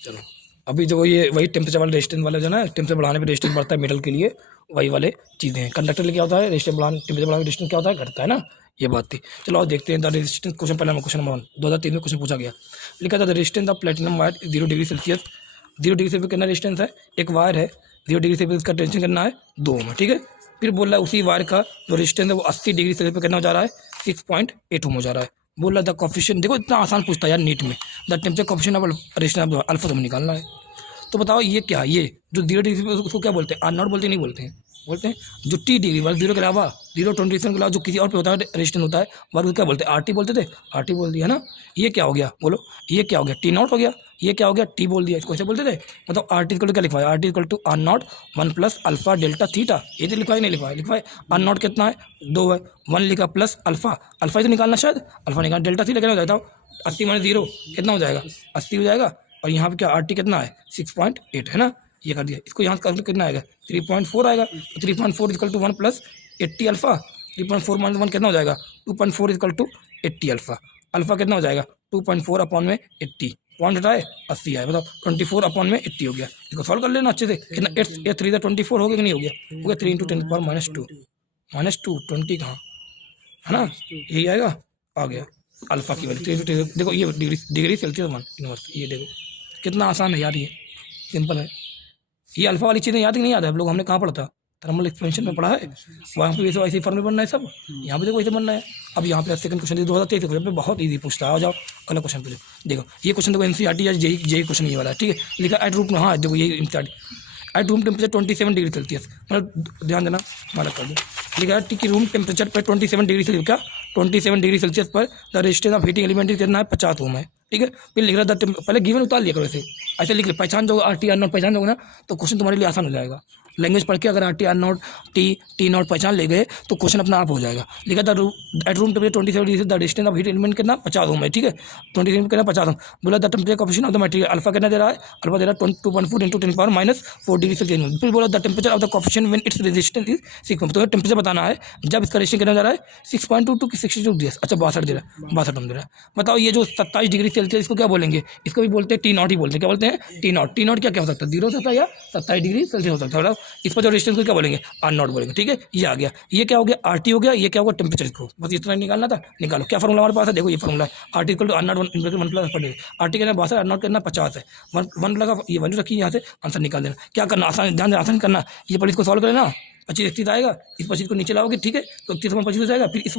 चलो अभी जो ये वही टेम्परेचर वाला रेजिस्टेंस वाला जो है ना, टेम्परेचर बढ़ाने पे रेजिस्टेंस बढ़ता है मेटल के लिए, वही वाले चीज़ें हैं। कंडक्टर लिए क्या होता है, रेजिस्टेंस बढ़ाने टेम्परेचर बढ़ाने रेजिस्टेंस क्या होता है, घटता है ना, ये बात थी। चलो और देखते हैं द रेजिस्टेंस क्वेश्चन, पहला क्वेश्चन नंबर 1 2003 में क्वेश्चन पूछा गया। लिखा था the resistance of platinum wire 0 degree Celsius, 0 degree Celsius कितना रेजिस्टेंस है, एक वायर है 0 डिग्री सेल्सियस का टेंशन करना है 2 ओम, ठीक है। फिर बोल रहा है उसी वायर का जो रेजिस्टेंस है वो 80 डिग्री सेल्सियस पे कितना हो जा रहा है, 6.8 ओम हो जा रहा है। बोल रहा है द कोफिशिएंट, देखो इतना आसान पूछता है यार नीट में, the temperature coefficient of resistance of alpha तुम्हें निकालना है। तो बताओ ये क्या है, ये जो 0 डिग्री उसको क्या बोलते हैं, आर नॉट बोलते नहीं बोलते हैं, बोलते हैं जो टी डिग्री वाला 0 के अलावा 0.27 के अलावा जो किसी और पे होता है रेजिस्टेंस होता है वो क्या बोलते हैं, आर टी बोलते थे, आर टी बोल दिया ना। ये क्या हो गया बोलो, ये क्या हो गया, टी नॉट हो गया, ये क्या हो गया, टी बोल दिया, इसको ऐसे बोलते थे। मतलब आर टी इक्वल टू क्या लिखवाया, R T equal to R not 1 plus alpha delta theta, ये तो लिखवाया नहीं लिखवाया, लिखवाया आर नॉट कितना है 2 है, 1 लिखा प्लस अल्फा, अल्फा ही तो निकालना शायद, अल्फा निकाल, डेल्टा थीटा कितना हो जाता है 80 माइनस 0 कितना हो जाएगा 80 हो जाएगा। और यहाँ पे क्या आर टी कितना है 6.8 है ना, ये कर दिया। इसको यहाँ कैलकुलेट कितना आएगा 3.4 आएगा, तो 3.4 equal to 1 plus 80 alpha, 3.4 minus 1 कितना हो जाएगा 2.4 इक्वल टू 80 अल्फा, अल्फा कितना हो जाएगा 2.4 अपॉन में 80, पॉइंट हटाए 80 आए, बताओ 24 अपॉन में 80 हो गया। इसको सॉल्व कर लेना अच्छे से, कितना 8 3 24 हो गया कि नहीं हो गया, हो गया 3 × 10 -2 20 कहाँ है ना, यही आएगा, आ गया अल्फा की वैल्यू 3 देखो ये डिग्री सेल्सियस 1 इनवर्स, ये देखो कितना आसान है यार, ये सिंपल है। ये अल्फा वाली चीज़ें याद ही नहीं याद है, आप लोग हमने कहाँ पढ़ा था, थर्मल एक्सपेंशन में पढ़ा है, वहाँ पे वैसे वैसे फॉर्मूले बनना है सब, यहाँ पे देखो वैसे बनना है। अब यहाँ पे सेकंड क्वेश्चन 2023 क्वेश्चन पे बहुत इजी पूछता है, आ जाओ अगला क्वेश्चन पे देखो, ये क्वेश्चन देखो एनसीईआरटी या जेई क्वेश्चन ये वाला है, ठीक है। लिखा एट रूम, हाँ देखो ये NCERT, at room temperature 27 degree Celsius, मतलब ध्यान देना मालक कर दो, लिखा है कि रूम टेम्परेचर पर 27 डिग्री सेल्सियस, क्या 27 डिग्री सेल्सियस पर the resistance of heating element कितना है 50 ओम है, ठीक है। फिर लिख रहा था पहले गिवन उतार लिया करो, ऐसे लिख ले, पहचान दो आर टी आर नॉट पहचान दोगे ना तो क्वेश्चन तुम्हारे लिए आसान हो जाएगा। लैंग्वेज पढ़ के अगर R T R not T not पहचान ले गए तो क्वेश्चन अपना आप हो जाएगा। लिखा था at room temperature 27 degree the resistance of heat element कितना 50 ओम है, ठीक है, 27 कितना 50 ओम। बोला the temperature coefficient of the material alpha कितना दे रहा है, अल्फा दे रहा है 2.4 इंटू 10⁻⁴ डिग्री सेल्सियस। फिर बोला the temperature of the coefficient when its resistance is 6, तो टेम्परेचर बताना है जब इसका रेजिस्टेंस कितना जा रहा है 6.2 टू 62 डिग्री, अच्छा 62 दे रहा है, 62 ओम दे रहा है। बताओ ये जो 27 डिग्री सेल्सियस इसको क्या बोलेंगे, इसको भी बोलते हैं टी नॉट ही बोलते हैं, क्या बोलते हैं टी नॉट। टी नॉट क्या क्या हो सकता है 0 हो सकता है या 27 डिग्री सेल्सियस हो सकता है, इस पर जो रेजिस्टेंस को क्या बोलेंगे आर नॉट बोलेंगे, ठीक है। ये आ गया, ये क्या हो गया आर टी हो गया, ये क्या होगा टेम्परेचर को, बस इतना निकालना था, निकालो। क्या फॉर्मूला हमारे पास है, देखो ये formula R T equal to R not 1 plus पर आर टी करना 62, आर नॉट करना 50 है, 1 लगा ये वैल्यू रखी, यहाँ से आंसर निकाल देना। क्या करना आसान, ध्यान आसान करना, ये पर इसको सॉल्व करना 25 30 आएगा, इस 25 को नीचे लाओगे, ठीक है, तो 30 25 हो जाएगा। फिर इस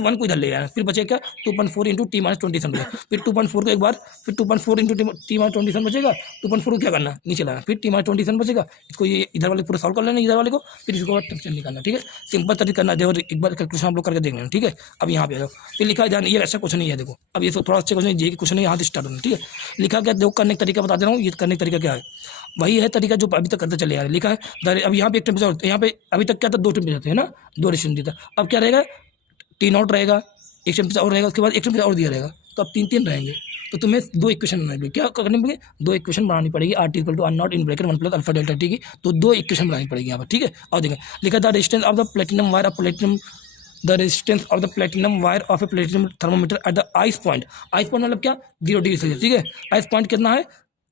1 को इधर ले आना, फिर बचेगा 2.4 इंटू टी माइनस 27, फिर 2.4 को एक बार, फिर 2.4 इंटू टी माइनस 27 बचेगा, 2.4 को क्या करना नीचे लाना, फिर टी माइनस 27 बचेगा, इसको ये इधर वाले पूरा सॉल्व कर लेना इधर वाले को, फिर इसको टेंशन निकालना, ठीक है। सिंपल तरीका करना, देखो एक बार कैलकुलेशन आप लोग करके देख लेना, ठीक है। अब यहाँ पे आ जाओ, फिर लिखा है ध्यान, ये अच्छा क्वेश्चन नहीं है, देखो अब ये थोड़ा अच्छा क्वेश्चन है, क्वेश्चन यहाँ से स्टार्ट होना, ठीक है। लिखा क्या, देखो करने का तरीका बता दे रहा हूँ, ये करने का तरीका क्या है, वही है तरीका जो अभी तक करते चले आ रहे। लिखा है अब यहाँ पे एक टेम्परेचर, यहाँ पे अभी तक क्या था 2 टेम्परेचर थे ना, 2 रेजिस्टेंस था, अब क्या रहेगा टी नॉट रहेगा, एक टेम्परेचर और रहेगा, उसके बाद एक टेम्परेचर और दिया रहेगा, तो अब 3 रहेंगे। तो तुम्हें 2 इक्वेशन बनानी पड़ेगी, क्या करनी पड़ेगी 2 इक्वेशन बनानी पड़ेगी, R T equal to R nought in bracket 1 plus alpha delta T की, तो 2 इक्वेशन बनानी पड़ेगी यहाँ पर, ठीक है। और देखो लिखा था resistance of the platinum wire of platinum, the resistance of the platinum wire of A platinum thermometer at the ice point, ice point मतलब क्या 0 डिग्री सेल्सियस, ठीक है। आइस पॉइंट कितना है,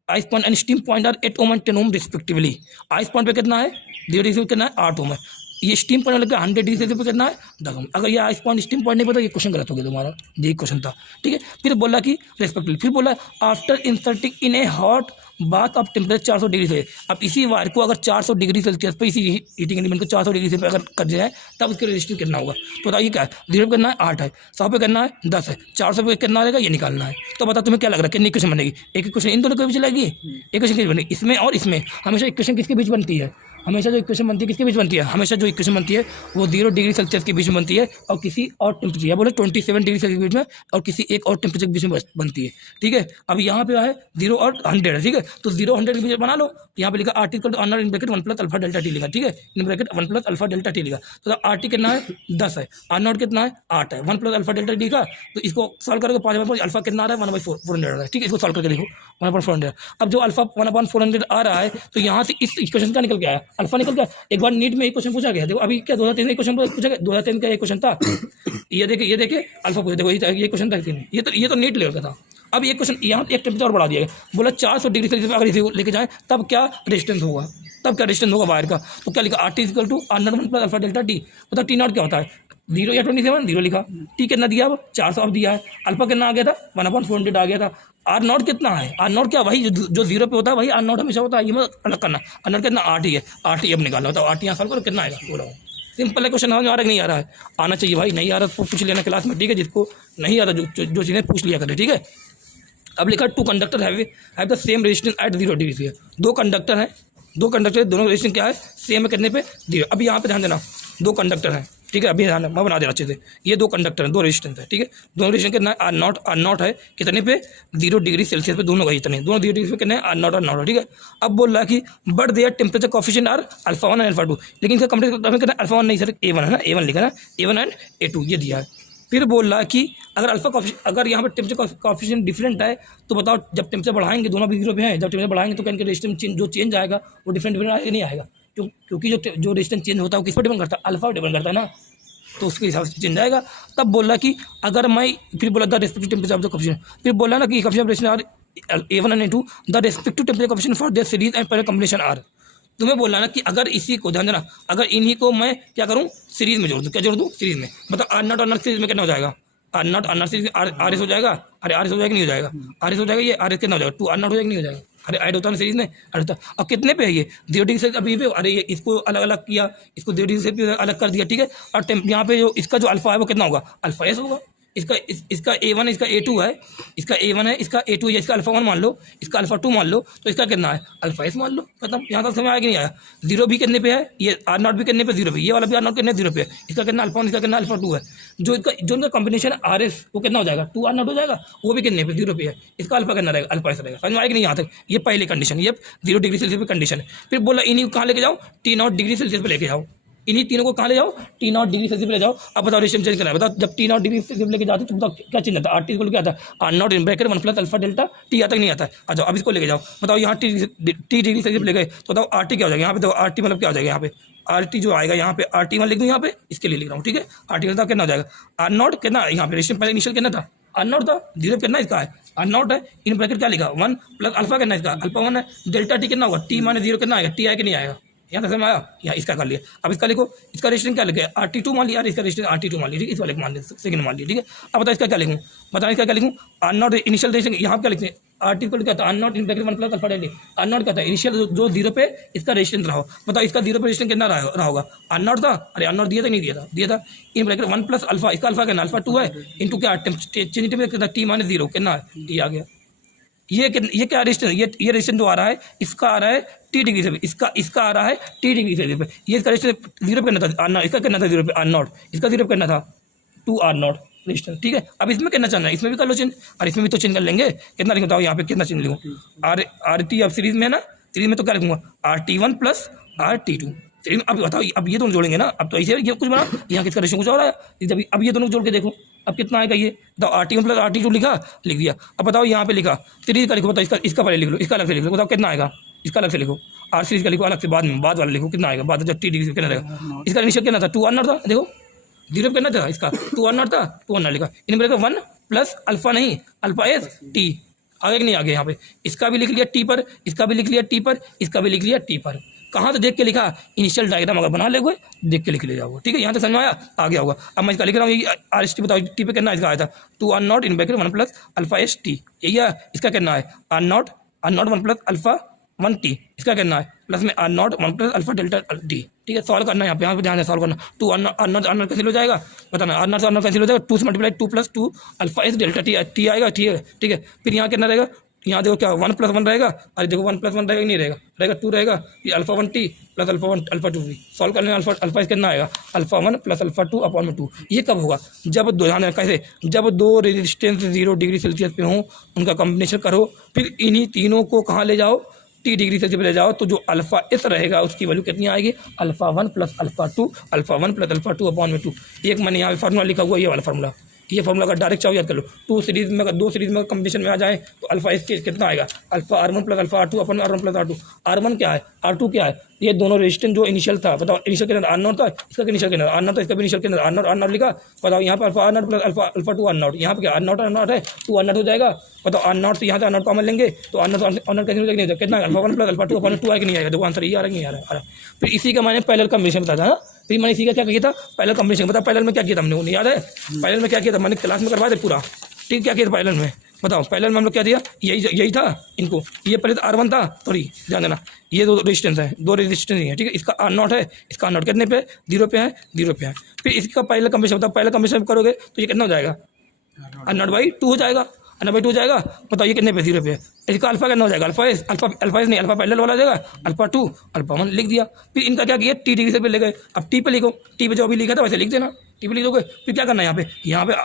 ice point and steam point are 8 ohm and 10 ohm respectively. Ice point पे कितना है 0 degree कितना है 8 ओम है, ये स्टीम पॉइंट लग गया 100 डिग्री सेल्सियस पे कितना है 10 ओम। अगर ये आइस पॉइंट स्टीम पॉइंट नहीं पता, ये क्वेश्चन गलत हो गया तुम्हारा, यही क्वेश्चन था, ठीक है। फिर बोला कि रेस्पेक्टिवली, फिर बोला after inserting in A hot bath of temperature 400 degree से, अब इसी वायर को अगर 400 डिग्री सेल्सियस पे, इसी हीटिंग एलिमेंट को 400 डिग्री सेल्सियस पे अगर कर दिया है तब उसके रेजिस्टेंस कितना होगा। तो बताइए क्या है, 0 पे करना है 8 है, 100 पे करना है 10 है, 400 पे कितना रहेगा ये निकालना है। तो बता तुम्हें क्या लग रहा है कितनी इक्वेशन बनेगी, एक इक्वेशन इन दोनों के बीच लगेगी, इक्वेशन किस बनेगी इसमें और इसमें, हमेशा इक्वेशन किसके बीच बनती है, हमेशा जो इक्वेशन बनती है किसके बीच बनती है, हमेशा जो इक्वेशन बनती है वो 0 डिग्री सेल्सियस के बीच में बनती है और किसी और टेम्परेचर, या बोले 27 डिग्री सेल्सियस के बीच में और किसी एक और टेम्परेचर के बीच में बनती है, ठीक है। अब यहाँ पे है 0 और 100 है, ठीक है, तो 0 100 के बीच बना लो। यहाँ पे लिखा R T equal to R nought in bracket 1 plus alpha delta T लिखा, ठीक है, in bracket 1 plus alpha delta T लिखा। तो आर टी कितना है 10 है, आर नॉट कितना है 8 है, 1 प्लस अल्फा डेल्टा टी का, तो इसको सॉल्व करके 5 अल्फा कितना आ रहा है 1/400 आ रहा है, ठीक है, इसको सॉल्व करके देखो 1/400। अब जो अल्फा 1/400 आ रहा है तो यहाँ से इस इक्वेशन का निकल के आया अल्फा निकल गया। एक बार नीट में एक क्वेश्चन पूछा गया, देखो अभी क्या 2003 में क्वेश्चन पूछा गया, 2003 का एक क्वेश्चन था, ये देखे अल्फा पूछा, देखो ये क्वेश्चन था, ये तो नीट लेवल का था, अब ये क्वेश्चन यहाँ एक टेम्परेचर और बढ़ा दिया गया, बोला 400 डिग्री सेल्सियस अगर इसे लेके जाए तब क्या रेजिस्टेंस होगा, तब क्या रेजिस्टेंस होगा वायर का। तो क्या लिखा, R T equal to R nought one plus alpha delta T. मतलब टी नॉट क्या होता है 0 या 27, 0 लिखा। टी कितना दिया, अब 400 अब दिया है। अल्फा कितना आ गया था 1/400 आ गया था। आर नॉट कितना है, आर नॉट क्या वही जो 0 पे होता है वही आर नॉट हमेशा होता है, ये मतलब अलग करना। आर नॉट कितना 8 ही है, 8 ही अब निकालना होता है। 8 यहाँ सॉल्व करो कितना आएगा बोला। सिंपल है क्वेश्चन, समझ में आ रहा है कि नहीं आ रहा है, आना चाहिए भाई, नहीं आ रहा तो पूछ लेना क्लास में, ठीक है। जिसको नहीं आता जो चीज़ें पूछ लिया करे, ठीक है। अब लिखा 2 conductor have the same resistance at 0 degree से। 2 कंडक्टर हैं, 2 कंडक्टर दोनों रेजिस्टेंस क्या है सेम है कितने पे 0। अभी यहाँ पे ध्यान देना 2 कंडक्टर हैं, ठीक है। अभी ध्यान मैं बना देना अच्छे से, ये 2 कंडक्टर हैं, 2 रेजिस्टेंस है, ठीक है। दोनों रेजिस्टेंस कितना है आर नॉट है कितने पे 0 डिग्री सेल्सियस पे, दोनों का इतने, दोनों 0 डिग्री पे कितने आर नॉट है, ठीक है। अब बोल रहा है कि but their temperature coefficient are alpha 1 and alpha 2, लेकिन इसका कंपेयर करना अल्फा 1 नहीं सर A1 है ना, A1 लिखा ना, A1 एंड A2 ये दिया है। फिर बोल रहा है कि अगर अगर यहाँ पे टेम्परेचर कोएफिशिएंट डिफरेंट है तो बताओ जब टेम्परेचर बढ़ाएंगे, दोनों भी 0 पे हैं, जब टेम्परेचर बढ़ाएंगे तो क्या इनके रेजिस्टेंस जो चेंज आएगा वो डिफरेंट आएगा नहीं आएगा, क्योंकि जो रेजिस्टेंस चेंज होता है वो किस पर डिपेंड करता है, अल्फा पर डिपेंड करता है ना, तो उसके हिसाब से चेंज आएगा। तब बोला कि अगर मैं फिर बोला the respective temperature of the coefficient, फिर बोला ना कि coefficient are A1 and A2 the respective temperature coefficient for their series and parallel combination are. तुम्हें बोलना ना कि अगर इसी को ध्यान देना, अगर इन्हीं को मैं क्या करूँ सीरीज में जोड़ दूँ, क्या जोड़ दूँ सीरीज में, मतलब आर नॉट सीरीज में कितना हो जाएगा, R nought series R S हो जाएगा, अरे आर एस हो जाएगा नहीं हो जाएगा, आर एस हो जाएगा, ये आर एस कितना हो जाएगा 2 आर नॉट हो जाएगा नहीं हो जाएगा, अरे ऐड होता है ना सीरीज में ऐड होता है। अब कितने पे है ये 0 डिग्री से, अभी पे अरे ये इसको अलग अलग किया, इसको 0 डिग्री से भी अलग कर दिया, ठीक है। और यहाँ पे जो इसका जो अल्फा है वो कितना होगा अल्फा एस होगा, इसका A1 इसका A2 है, इसका A1 है, इसका A2 है, इसका अल्फा 1 मान लो, इसका अल्फा 2 मान लो, तो इसका कितना है अल्फा एस मान लो। मतलब यहाँ तक समझ आया कि नहीं आया। 0 भी कितने पे है, ये आर नॉट भी कितने पे 0 पे, ये वाला भी आर नॉट कितने 0 पे है, इसका कितना अल्फा 1, इसका कितना अल्फा 2 है। जो इनका कॉम्बिनेशन है आर एस वो कितना हो जाएगा 2 आर नॉट हो जाएगा, वो भी कितने पे 0 पे है, इसका अल्फा कितना रहेगा अल्फा एस रहेगा। समझ में आएगा नहीं यहाँ तक, ये पहली कंडीशन, ये 0 डिग्री सेल्सियस पे कंडीशन है। फिर बोला इन्हीं को कहाँ लेके जाओ T0 डिग्री सेल्सियस पे लेके जाओ, इन्हीं तीनों को कहाँ ले जाओ T0 डिग्री सेल्सियस पे ले जाओ। अब बताओ रेशियो चेंज करना है, बताओ जब T0 डिग्री सेल्सियस लेके जाते तो बताओ क्या चेंज आता है, RT इक्वल क्या आता है R nought in bracket 1 plus alpha delta T तक नहीं आता है। आ जाओ अब इसको लेके जाओ, बताओ यहाँ टी डिग्री सेल्सियस ले गए तो बताओ RT क्या हो जाएगा, यहाँ पे देखो RT मतलब क्या हो जाएगा, यहाँ पे RT जो आएगा यहाँ पे RT मान लिख दूँ, यहाँ पे इसके लिए लिख रहा हूँ, ठीक है। RT का कितना हो जाएगा आर नॉट कितना, यहाँ पे रेशियो पहले इनिशियल कितना था आर नॉट था, 0 कितना इसका है आर नॉट है, इन ब्रैकेट क्या लिखा 1 प्लस अल्फा कितना इसका अल्फा 1 है, डेल्टा टी कितना होगा T माने 0 कितना आएगा T आएगा कि नहीं आएगा, यहाँ तक समझ आया। यहाँ इसका कर लिया, अब इसका लिखो, इसका रेजिस्टेंस क्या लिखे RT2 मान लिया, इसका रेजिस्टेंस RT2 मान लिया, ठीक है। इस वाले को मान लिया सेकंड मान लिया, ठीक है। अब बताओ इसका क्या लिखूँ, बताओ इसका क्या लिखूँ आर नॉट इनिशियल रेजिस्टेंस, यहाँ क्या लिखते हैं RT इक्वल क्या था R nought in bracket 1 plus alpha delta, R nought क्या था इनिशियल जो 0 पे इसका रेजिस्टेंस रहा हो, बताओ इसका 0 पे रेजिस्टेंस कितना रहा होगा आर नॉट था, अरे आर नॉट दिया था नहीं दिया था इन ब्रैकेट 1 प्लस अल्फा, इसका अल्फा कितना अल्फा 2 है इंटू क्या चेंज टेम्परेचर T माइनस 0 कितना है T आ गया। ये क्या रेजिस्टेंस, ये रेजिस्टेंस जो आ रहा है इसका आ रहा है T डिग्री से, इसका आ रहा है T डिग्री से पे, ये इसका रेजिस्टेंस 0 पे करना था आर नॉट, इसका करना था 0 पे आर नॉट, इसका 0 पे करना था 2 आर नॉट रेजिस्टेंस, ठीक है। अब इसमें कितना चलना है, इसमें भी कर लो चेंज, और इसमें भी तो चेंज कर लेंगे, कितना लिखूँ बताओ यहाँ पे कितना चेंज लिखूँ RT अब सीरीज में है ना, सीरीज में तो क्या लिखूँगा RT1 प्लस RT2 सीरीज। अब बताओ अब ये दोनों जोड़ेंगे ना, अब तो ऐसे ये कुछ बना, यहाँ किसका रेशियो कुछ और आया, जब अब ये दोनों जोड़ के देखो अब कितना आएगा, ये बताओ RT1 प्लस RT2 लिख दिया। अब बताओ यहाँ पे लिखा सीरीज का लिखो, बताओ इसका पहले लिख लो, इसका अलग से लिख लो, बताओ कितना आएगा, इसका अलग से लिखो, आर सीरीज का लिखो अलग से, बाद वाला लिखो कितना आएगा, बाद जब T डिग्री कितना रहेगा, इसका इनिशियल कितना था 2 आर नॉट था, देखो 0 कितना था इसका 2 आर नॉट था, 2 आर नॉट लिखा, इन ब्रैकेट 1 प्लस अल्फा नहीं अल्फा एस T आगे कि नहीं आगे, यहाँ पे इसका भी लिख लिया T पर, इसका भी लिख लिया T पर, इसका भी लिख लिया T पर। कहाँ से देख के लिखा, इनिशियल डायग्राम अगर बना ले देख के लिख ले जाओगे, ठीक है। यहाँ तक समझ में आया, आ गया होगा। अब मैं इसका लिख रहा हूँ आर एस टी, बताओ T पे कितना इसका आया था 2 R nought in bracket 1 plus alpha S T, यही है। इसका कितना है R not 1 plus alpha 1 T, इसका कितना है प्लस में R not 1 plus alpha delta T, ठीक है। सॉल्व करना है यहाँ पे ध्यान से सॉल्व करना, 2 आर नॉट कैंसिल हो जाएगा, बताना आर नॉट कैंसिल हो जाएगा, 2 से multiply 2 plus 2 alpha S delta T आएगा, ठीक है। फिर यहाँ कितना रहेगा, यहाँ देखो क्या 1 प्लस 1 रहेगा, अरे देखो 1 प्लस 1 रहेगा नहीं रहेगा 2 रहेगा, ये alpha 1 T plus alpha 1 alpha 2 solve करने अल्फा कितना आएगा अल्फा 1 प्लस अल्फा 2 अपॉन 2। ये कब होगा, जब कैसे, जब दो रेजिस्टेंस 0 डिग्री सेल्सियस पे हों, उनका कॉम्बिनेशन करो, फिर इन्हीं तीनों को कहाँ ले जाओ T डिग्री सेल्सियस पे ले जाओ, तो जो अल्फा एस रहेगा उसकी वैल्यू कितनी आएगी अल्फा 1 प्लस अल्फा 2 अपॉन 2। एक मैंने यहाँ फार्मूला लिखा हुआ, ये वाला फार्मूला, ये फॉर्मूला अगर डायरेक्ट चाहो याद कर लो, दो सीरीज में कॉम्बिनेशन में आ जाए तो अल्फा एस के कितना आएगा alpha R1 plus alpha R2 अपन R1 प्लस R2, R1 क्या है R2 क्या है ये दोनों रेजिस्टेंस जो इनिशियल था, बताओ इनिशियल के अंदर आर नॉट था, इसका इनिशियल के अंदर आर नॉट था, इसका भी इनिशियल के अंदर आर नॉट लिखा। बताओ यहाँ पर alpha R nought plus alpha two R nought, यहाँ पर क्या आर नॉट है, टू आर नॉट हो जाएगा। बताओ आर नॉट से यहाँ से आर नॉट कॉमन लेंगे तो आर नॉट कैसे हो जाएगा, कितना alpha one plus alpha two upon two आएगा, नहीं आएगा। देखो आंसर ये आ रहा है, नहीं आ रहा है। फिर इसी का मैंने पैरेलल कॉम्बिनेशन बताया था ना, फिर मैंने इसी का क्या किया था, पैरेलल कॉम्बिनेशन। बताओ पैरेलल में क्या किया था हमने, वो नहीं याद है? पैरेलल में क्या किया था, मैंने क्लास में करवाया था पूरा, ठीक। क्या किया था पैरेलल में, बताओ पैरेलल में हम लोग क्या दिया, यही था इनको। ये पहले तो R1 था, सॉरी ध्यान देना, ये दो रेजिस्टेंस है, दो रेजिस्टेंस है, ठीक है। इसका R नॉट है, इसका R नॉट कितने पे, 0 पे है, 0 पे है। फिर इसका पैरेलल कॉम्बिनेशन, बताओ पैरेलल कॉम्बिनेशन करोगे तो ये कितना हो जाएगा, R नॉट बाई 2 हो जाएगा, R नॉट बाई 2 हो जाएगा। बताओ ये कितने पे, 0 पे है। इसका अल्फा कितना हो जाएगा, अल्फा एस नहीं, अल्फा पैरेलल वाला हो जाएगा, अल्फा 2 अल्फा 1 लिख दिया। फिर इनका क्या किया, टी डिग्री से पे ले गए। अब टी पे लिखो, टी पे जो अभी लिखा था वैसे लिख देना, टी पे लिख दोगे। फिर क्या करना है, यहाँ पे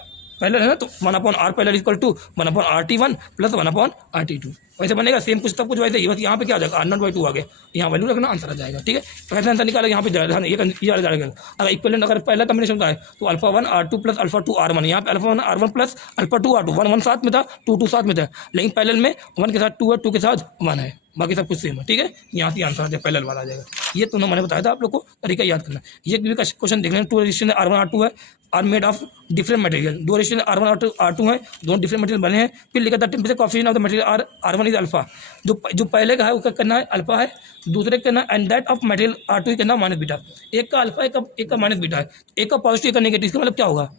पहले है ना, तो 1/r parallel equal to 1/RT1 plus 1/RT2 वैसे बनेगा, सेम कुछ सब कुछ वैसे ही, बस यहाँ पे क्या आ जाएगा, R नॉट बाई 2 आ गया, यहाँ वैल्यू रखना, आंसर आ जाएगा, ठीक है। तो कैसे आंसर निकाला, यहाँ पे ये आ जाएगा। अगर इक्वलेंट अगर पहला कॉम्बिनेशन का है तो alpha 1 R2 plus alpha 2 R1, यहाँ पे alpha 1 R1 plus alpha 2 R2, 1 साथ में था, 2 साथ में था, लेकिन पैरेलल में 1 के साथ 2 है, 2 के साथ 1 है, बाकी सब कुछ सेम है, ठीक है। यहाँ से आंसर आ जाएगा, पैरेलल वाला आ जाएगा। ये तो मैंने बताया था आप लोग को, तरीका याद करना। ये भी क्वेश्चन देख लेना, 2 रेजिस्टेंस R1 R2 है, are made of different material, 2 resistance R1 R2 है, दोनों डिफरेंट मटेरियल बने हैं। फिर लिखा था temperature coefficient of the material R1 is alpha, जो पहले का है उसका करना है अल्फा है, दूसरे का करना and that of material R2 करना माइनस बीटा। एक का अल्फा, एक का माइनस बीटा है, एक का पॉजिटिव, एक का नेगेटिव, इसका मतलब क्या होगा,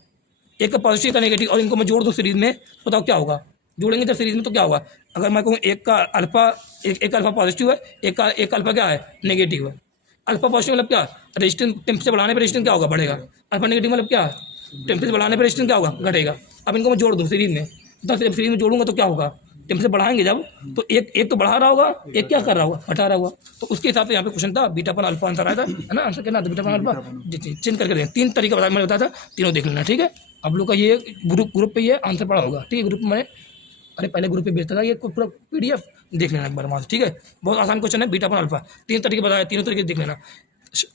एक का पॉजिटिव, एक का नेगेटिव, और इनको मैं जोड़ दूँ सीरीज में, बताओ क्या होगा, जोड़ेंगे जब सीरीज में तो क्या होगा। अगर मैं कहूँ एक का अल्फा, एक अल्फा पॉजिटिव है, एक अल्फा क्या है, नेगेटिव है। अल्फा पॉजिटिव मतलब क्या, रेजिस्टेंस टेम्परेचर बढ़ाने पर रेजिस्टेंस क्या होगा, बढ़ेगा। अल्फा नेगेटिव मतलब क्या, टेम्परेचर बढ़ाने पर रेजिस्टेंस क्या होगा, घटेगा। अब इनको मैं जोड़ दूँ सीरीज में, तो सीरीज में जोड़ूंगा तो क्या होगा, टेम्परेचर बढ़ाएंगे जब तो एक तो बढ़ा रहा होगा, एक क्या कर रहा होगा, घटा रहा होगा। तो उसके हिसाब से यहाँ पे क्वेश्चन था, बीटा अपन अल्फा आंसर आया था, है ना। आंसर क्या ना, बीटा अपन अल्फा चेंज करके दें। 3 तरीका मैंने बताया था, तीनों देख लेना, ठीक है। आप लोग का ये ग्रुप पे ये आंसर पड़ा होगा, ठीक है। ग्रुप में अरे पहले ग्रुप पे भेजता था, ये पूरा PDF देख लेना एक बार वहाँ से, ठीक है। बहुत आसान क्वेश्चन है, बीटा अपन अल्फा 3 तरीके बताया, तीनों तरीके देख लेना।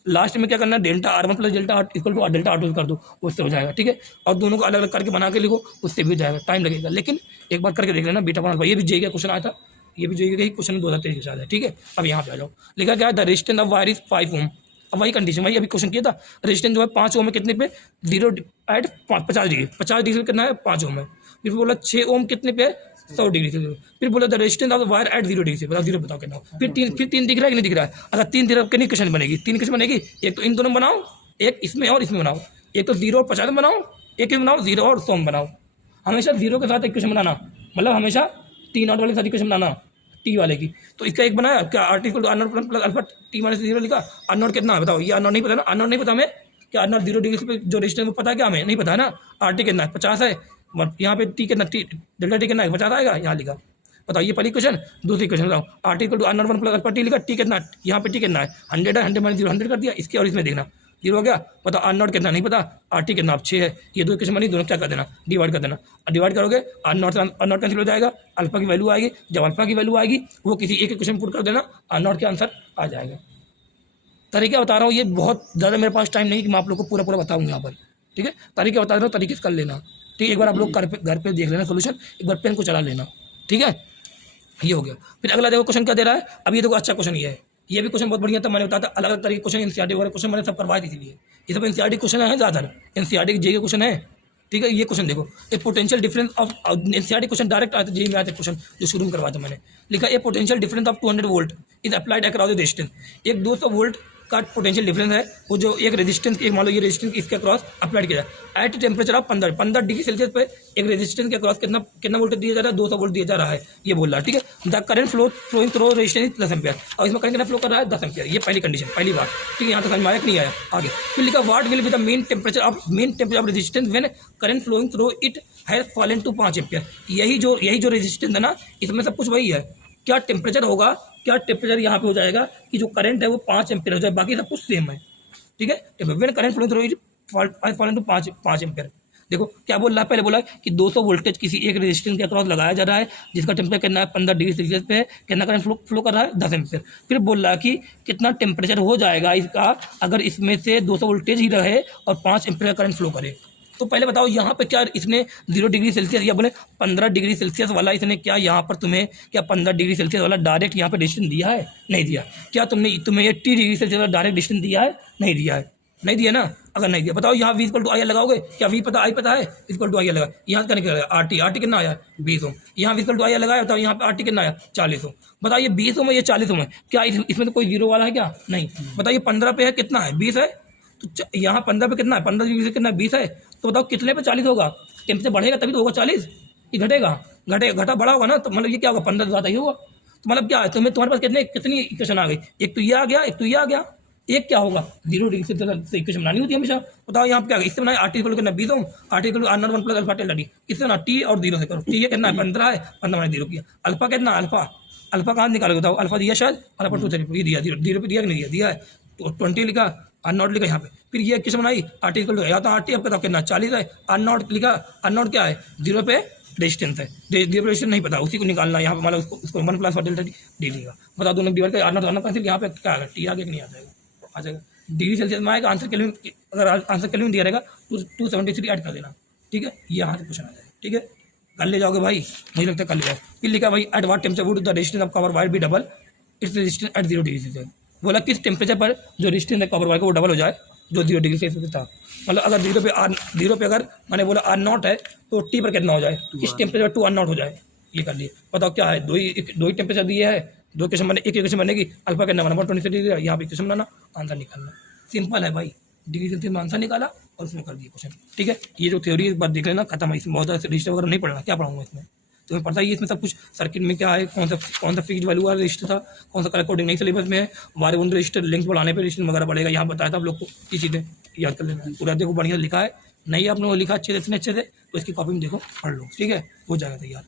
लास्ट में क्या करना है, delta R1 plus delta R equal to delta R2 कर दो, उससे हो जाएगा, ठीक है। और दोनों को अलग अलग करके बना के लिखो, उससे भी हो जाएगा, टाइम लगेगा, लेकिन एक बार करके देख लेना। बीटा अपन अल्फा ये भी जेईई का क्वेश्चन आया था, ये भी जेईई का ही क्वेश्चन 2023 के साथ है, ठीक है। अब यहाँ पे आ जाओ, लिखा क्या है, the resistance of wire is 5 ओम। अब वही कंडीशन, वही अभी क्वेश्चन किया था, रेजिस्टेंस जो है 5 ओम में कितने पे, 0 एट 50 डिग्री, 50 डिग्री कितना है, 5 ओम है। फिर बोला 6 ओम कितने पे, 100 डिग्री से। फिर बोला the resistance of wire eight 0 degree से, बताओ 0 बताओ कितना। फिर तीन दिख रहा है कि नहीं दिख रहा है। अगर 3 दिख रहा है कितनी क्वेश्चन बनेगी, 3 क्वेश्चन बनेगी। एक तो इन दोनों बनाओ, एक इसमें और इसमें बनाओ, एक तो 0 और 50 बनाओ, एक बनाओ 0 और 100 बनाओ। हमेशा 0 के साथ एक क्वेश्चन बनाना, मतलब हमेशा 3 नॉट वाले के साथ क्वेश्चन बनाना, टी वाले की। तो इसका एक बनाया क्या, R T equal R nought plus alpha T minus 0 लिखा। आर नॉट कितना है बताओ, ये आर नॉट नहीं पता ना, आर नॉट नहीं पता हमें, क्या आर नॉट 0 डिग्री पे जो रेजिस्टेंस में पता है क्या, हमें नहीं पता है ना। आर टी कितना है, 50 है, यहाँ पे टी कितना, टी डेल्टा टी कितना है, 50 आएगा, यहाँ लिखा। बताओ ये पहली क्वेश्चन। दूसरी क्वेश्चन बताओ, R T equal to R not 1 plus alpha T लिखा, टी कितना, यहाँ पे टी कितना है, 100 है, 100 माइनस 0 100 कर दिया, इसके और इसमें देखना 0 हो गया। बताओ आर नॉट कितना नहीं पता, आर टी कितना, अब 6 है। ये दो क्वेश्चन बनी, दोनों क्या कर देना, डिवाइड कर देना। डिवाइड करोगे आर नॉट कैंसिल हो जाएगा, अल्फा की वैल्यू आएगी, जब अल्फा की वैल्यू आएगी वो किसी एक क्वेश्चन पुट कर देना, आर नॉट के आंसर आ जाएगा। तरीका बता रहा हूँ, ये बहुत ज़्यादा मेरे पास टाइम नहीं कि मैं आप लोग को पूरा बताऊँगा यहाँ पर, ठीक है। तरीका बता रहा हूँ, तरीके से कर लेना, ठीक है। एक बार आप लोग घर पे देख लेना सोल्यूशन, एक बार पेन को चला लेना, ठीक है। ये हो गया। फिर अगला देखो क्वेश्चन क्या दे रहा है। अब ये देखो अच्छा क्वेश्चन ये है, ये भी क्वेश्चन बहुत बढ़िया था, मैंने बताया था अलग अलग तरीके क्वेश्चन एनसीईआरटी वगैरह क्वेश्चन मैंने सब करवाए थे, इसलिए ये सब एनसीईआरटी क्वेश्चन है, ज़्यादातर एनसीईआरटी के जेईई के क्वेश्चन है, ठीक है। ये क्वेश्चन देखो, a potential difference of NCERT question direct आते जेईई में आते क्वेश्चन, जो शुरू में करवाया था मैंने। लिखा a potential difference of 200 volt is applied across the resistance. एक 200 वोल्ट का पोटेंशियल डिफरेंस है, वो जो एक रेजिस्टेंस, एक मान लो ये रेजिस्टेंस इसके अक्रॉस अप्लाइड किया जाए at temperature of 15 degree Celsius पे एक रेजिस्टेंस के अक्रॉस कितना वोल्टेज दिया जा रहा है, 200 वोल्ट दिया जा रहा है, ये बोल रहा है, ठीक है। The current flowing through resistance 10 ampere, और इसमें करंट कितना फ्लो कर रहा है, 10 एम्पियर। ये पहली कंडीशन, पहली बात, ठीक है। यहाँ तक समझ में आया कि नहीं आया, आगे फिर लिखा what will be the mean temperature of resistance when current flowing through it has fallen to 5 ampere. यही जो रेजिस्टेंस है ना, इसमें सब कुछ वही है। क्या टेम्परेचर होगा, क्या टेम्परेचर यहाँ पे हो जाएगा कि जो करंट है वो 5 एम्पियर हो जाए, बाकी सब कुछ सेम है, ठीक है। When current flowing through it has fallen to 5 ampere. देखो क्या बोल रहा है, पहले बोला कि 200 वोल्टेज किसी एक रेजिस्टेंस के अक्रॉस लगाया जा रहा है, जिसका टेम्परेचर कितना है, 15 डिग्री सेल्सियस पे है, कितना करंट फ्लो कर रहा है, 10 एम्पियर। फिर बोल रहा है कि कितना टेम्परेचर हो जाएगा इसका अगर इसमें से 200 वोल्टेज ही रहे और 5 एम्पियर का करंट फ्लो करे। तो पहले बताओ यहाँ पे क्या इसने 0 डिग्री सेल्सियस या बोले 15 डिग्री सेल्सियस वाला इसने क्या यहाँ पर तुम्हें क्या 15 डिग्री सेल्सियस वाला डायरेक्ट यहाँ पे डिस्टेंस दिया है? नहीं दिया। क्या तुम्हें 80 डिग्री सेल्सियस वाला डायरेक्ट डिस्टेंस दिया है? नहीं दिया है। नहीं दिया ना। अगर नहीं दिया बताओ यहाँ v इक्वल टू आई लगाओगे, क्या v पता आई पता है इक्वल टू आई लगा, यहाँ का निकल आर टी कितना आया 20 ओम, यहाँ v इक्वल टू आई लगाया बताओ यहाँ पे आर टी कितना आया 40 ओम। बताइए 20 ओम है ये 40 ओम है, क्या इसमें तो कोई जीरो वाला है क्या? नहीं। बताइए 15 पे है कितना है 20 है, तो यहाँ 15 पे कितना है 15 डिग्री से कितना 20 है, तो बताओ कितने पे 40 होगा? टेम्परेचर बढ़ेगा तभी तो होगा 40 कि घटेगा? घटा बड़ा होगा ना, तो मतलब ये क्या होगा 15 ज़्यादा ही होगा। तो मतलब क्या है तुम्हारे पास कितनी इक्वेशन आ गई, एक तो ये आ गया, एक तो ये आ गया, एक क्या होगा 0 डिग्री से इक्वेशन बनानी होती है हमेशा। बताओ यहाँ पे क्या इससे बनाए आर्टिकल कितना 20 ओम, आर्टिकल R not 1 plus alpha delta D, इससे ना टी और 0 से करो, टी ये कितना है 15 है, 15 मैंने 0 किया, अल्फा कितना अल्फा, अल्फा कहाँ निकालोगे बताओ, अल्फा दिया शायद, अल्फा 2 3 दिया, 0 पे दिया कि नहीं दिया, दिया है तो 20 लिखा, आर नॉट लिखा यहाँ पे, फिर ये किस बनाई आर्टिकल या तो आर टी, अब बताओ कितना 40 है, आर नॉट लिखा, आर नॉट क्या है 0 पे रेजिस्टेंस है, जीरो पे रेजिस्टेंस नहीं पता उसी को निकालना, यहाँ पे मतलब उसको 1 प्लस डेल्टा डी लेगा। बताओ दोनों डिवाइड कर आर नॉट आना कैंसिल, यहाँ पे क्या आएगा टी आगे कि नहीं आ जाएगा, आ जाएगा डिग्री सेल्सियस में आएगा, आंसर केल्विन, अगर आंसर केल्विन दिया रहेगा 273 ऐड कर देना, ठीक है, ये यहाँ से क्वेश्चन आ जाएगा, ठीक है, कल ले जाओगे भाई, मुझे लगता है कल ले जाओ। फिर लिखा भाई at what temperature would the resistance of copper wire be double its resistance at 0 degree Celsius, बोला किस टेम्परेचर पर जो रेजिस्टेंस है कवर वायर का वो डबल हो जाए जो 0 डिग्री सेल्सियस था, मतलब अगर 0 पे अगर मैंने बोला आर नॉट है तो टी पर कितना हो जाए, इस टेम्परेचर 2 आर नॉट हो जाए, ये कर लिए। बताओ क्या है, दो ही टेम्परेचर दिए है, दो क्वेश्चन बने, एक क्वेश्चन बनेगी, अल्फा कितना बना 123 डिग्री, यहाँ पे क्वेश्चन बनाना, आंसर निकालना, सिंपल है भाई, डिग्री सेल्सियस में आंसर निकाला और उसमें कर दिया क्वेश्चन, ठीक है। ये जो थ्योरी एक बार देख लेना खत्म है, इसमें बहुत ज़्यादा रजिस्टर वगैरह नहीं पढ़ना, क्या पढ़ाऊंगा इसमें, तुम्हें पता ही है इसमें सब कुछ, सर्किट में क्या है, कौन सा फिक्स्ड वैल्यू वाला रजिस्टर था, कौन सा कलर कोडिंग नहीं सिलेबस में है, वायर वन रजिस्टर लिंक बढ़ाने पर रजिस्टर वगैरह बढ़ेगा, यहाँ बताया था आप लोग को, ये चीज़ें याद कर लेना, पूरा देखो बढ़िया लिखा है, नहीं आपने वो लिखा अच्छे से तो इसकी कॉपी में देखो पढ़ लो, ठीक है, हो जाएगा तैयार,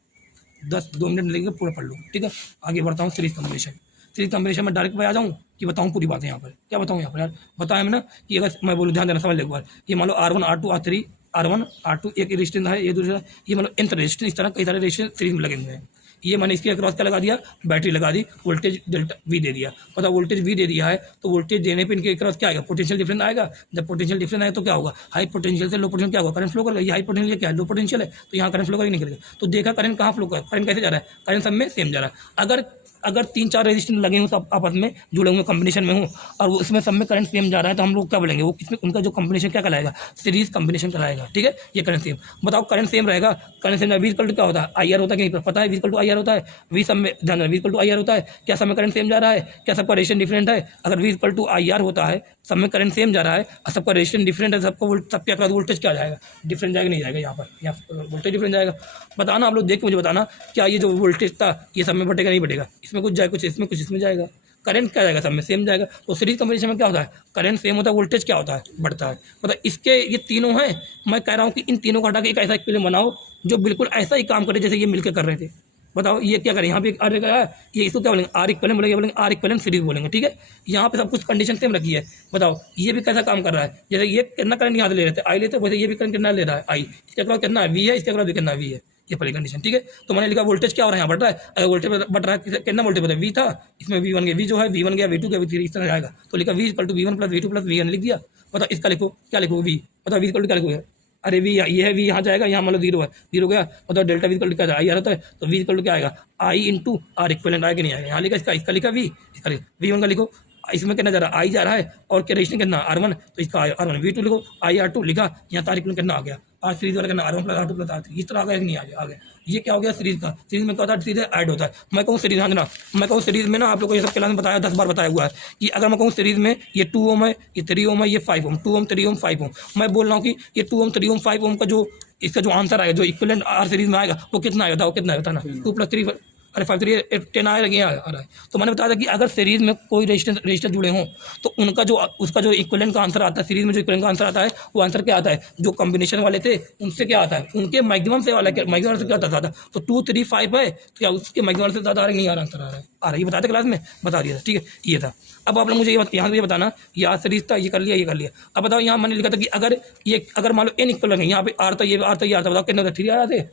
2 मिनट लगेगा पूरा पढ़ लो, ठीक है। आगे बढ़ता हूँ सीरीज कॉम्बिनेशन में डायरेक्ट पे आ जाऊँ कि बताऊँ पूरी बातें यहाँ पर, क्या बताऊँ यहाँ पर यार, बताया मैं ना कि अगर मैं बोलूँ ध्यान देना समझ ले एक बार, ये मान लो R1 R2 R3 R1 R2 एक रेजिस्टेंस है, ये दूसरा, ये मतलब nth रेजिस्टेंस, इस तरह कई सारे रेजिस्टेंस सीरीज में लगे हुए हैं, ये मैंने इसके अक्रॉस क्या लगा दिया, बैटरी लगा दी, वोल्टेज डेल्टा वी दे दिया, पता वोल्टेज वी दे दिया है तो वोल्टेज देने पे इनके अक्रॉस क्या आएगा, पोटेंशियल डिफरेंस आएगा, जब पोटेंशियल डिफरेंस आएगा तो क्या होगा, हाई पोटेंशियल से लो पोटेंशियल क्या होगा, करंट फ्लो करेगा, ये हाई पोटेंशियल क्या है लो पोटेंशियल है, तो यहाँ करंट फ्लो करेगा नहीं करेगा, तो देखा करंट कहाँ फ्लो करेगा, करंट कैसे जा रहा है, करंट सब में सेम जा रहा है, अगर 3-4 रेजिस्टेंस लगे हों सब आपस में जुड़े हुए कॉम्बिनेशन में हो और उसमें सब में करंट सेम जा रहा है तो हम लोग क्या बोलेंगे, वो किसमें उनका जो कॉम्बिनेशन क्या कहलाएगा, सीरीज कॉम्बिनेशन कहलाएगा, ठीक है। ये करंट सेम, बताओ करंट सेम रहेगा, current same V equal to क्या होता है आई आर होता है, कहीं पता है V equal to I R होता है, वी सब में ध्यान V equal to I R होता है, क्या सब में करंट सेम जा रहा है, क्या सबका रेजिस्टेंस डिफरेंट है, अगर V equal to I R होता है सब में करंट सेम जा रहा है और सबका रेजिस्टेंस डिफरेंट है, सबके अक्रॉस वोल्टेज क्या जाएगा, डिफरेंट जाएगा नहीं जाएगा, यहाँ वोल्टेज डिफरेंट जाएगा, बताना आप लोग देख के मुझे बताना क्या ये जो वोल्टेज था ये सब में बढ़ेगा नहीं बढ़ेगा, इसमें कुछ जाए कुछ इसमें कुछ इसमें जाएगा, करंट क्या जाएगा सब में सेम जाएगा, तो सीरीज कॉम्बिनेशन में क्या होता है, करंट सेम होता है, वोल्टेज क्या होता है बढ़ता है, मतलब इसके ये तीनों हैं, मैं कह रहा हूँ कि इन तीनों को हटा के एक ऐसा इक्विवेलेंट बनाओ जो बिल्कुल ऐसा ही काम करे जैसे ये मिलकर कर रहे थे। बताओ ये क्या करें, यहाँ पे आर का है, ये इसको क्या बोलेंगे आर इक्विवेलेंट बोलेंगे आर इक्विवेलेंट सीरीज बोलेंगे, ठीक है। यहाँ पे सब कुछ कंडीशन सेम रखी है, बताओ ये भी कैसा काम कर रहा है, जैसे ये कितना करंट यहाँ से ले रहे थे आई लेते, वैसे ये भी करंट कितना ले रहा है आई, इसके अलावा कितना वी है, इसके अलावा भी कितना वी है, ये पहली कंडीशन, ठीक है। तो मैंने लिखा वोल्टेज क्या हो रहा है यहाँ बढ़ रहा है, अगर वोल्टेज बढ़ रहा है कितना वोल्टेज बढ़ा है वी था, इसमें वी वन गया, वी जो है वी वन गया, वी टू गया, वी थ्री, इस तरह जाएगा, तो लिखा V equal to V one plus V two plus V N लिख दिया। बताओ इसका लिखो क्या लिखो वी, बताओ वी इक्वल टू क्या लिखो, अरे वी ये है वी यहाँ जाएगा, यहाँ मतलब 0 है, 0 गया, बताओ डेल्टा वी इक्वल टू क्या आई आर होता है, तो वी इक्वल टू क्या आएगा आई इंटू आर इक्विवेलेंट आएगा नहीं आएगा, यहाँ लिखा इसका लिखा वी, इसका लिखा वी वन का लिखो, इसमें कितना जा रहा है आई जा रहा है और क्या रेजिस्टेंस कितना R1, तो इसका R1 वी टू लिखो आई R2 लिखा, यहाँ तारीख में कितना आ गया आर सीरीज वाला कितना R1 plus R2 plus R3, इस तरह आ गया कि नहीं आ गया, ये क्या हो गया सीरीज का, सीरीज में क्या होता है सीरीज ऐड होता है। मैं कहूँ सीरीज, हाँ ना मैं कहूँ सीरीज में ना आप लोग को ये सब क्लास में बताया 10 बार बताया हुआ है कि अगर मैं कहूँ सीरीज में ये 2 ओम है, ये 3 ओम है, ये 5 ओम, 2 ओम 3 ओम 5 ओम, मैं बोल रहा हूँ कि ये 2 ओम 3 ओम 5 ओम का जो इसका जो आंसर आएगा जो इक्विवेलेंट आर सीरीज में आएगा वो कितना आएगा, वो कितना आएगा ना 2 + 3 अरे 5 3 10 आ रहा है। तो मैंने बताया था कि अगर सीरीज में कोई रजिस्टर जुड़े हों तो उनका जो उसका जो इक्विवेलेंट का आंसर आता है, सीरीज में जो इक्विवेलेंट का आंसर आता है वो आंसर क्या आता है, जो कॉम्बिनेशन वाले थे उनसे क्या आता है, उनके मैक्सिमम से वाला मैक्सिमम से क्या आता था, तो 2 3 5 है तो क्या उसके मैक्सिमम से ज़्यादा आ रहा है नहीं आ रहा, आंसर आ रहा है ये बताते क्लास में बता दिया था, ठीक है ये था। अब आप लोग मुझे यहाँ से ये बताना ये आर सीरीज था, ये कर लिया। अब बताओ यहाँ मैंने लिखा था कि अगर मान लो एन इक्वल है, यहाँ पे आर था, ये आर था, बताओ कितने 3 आ रहे थे,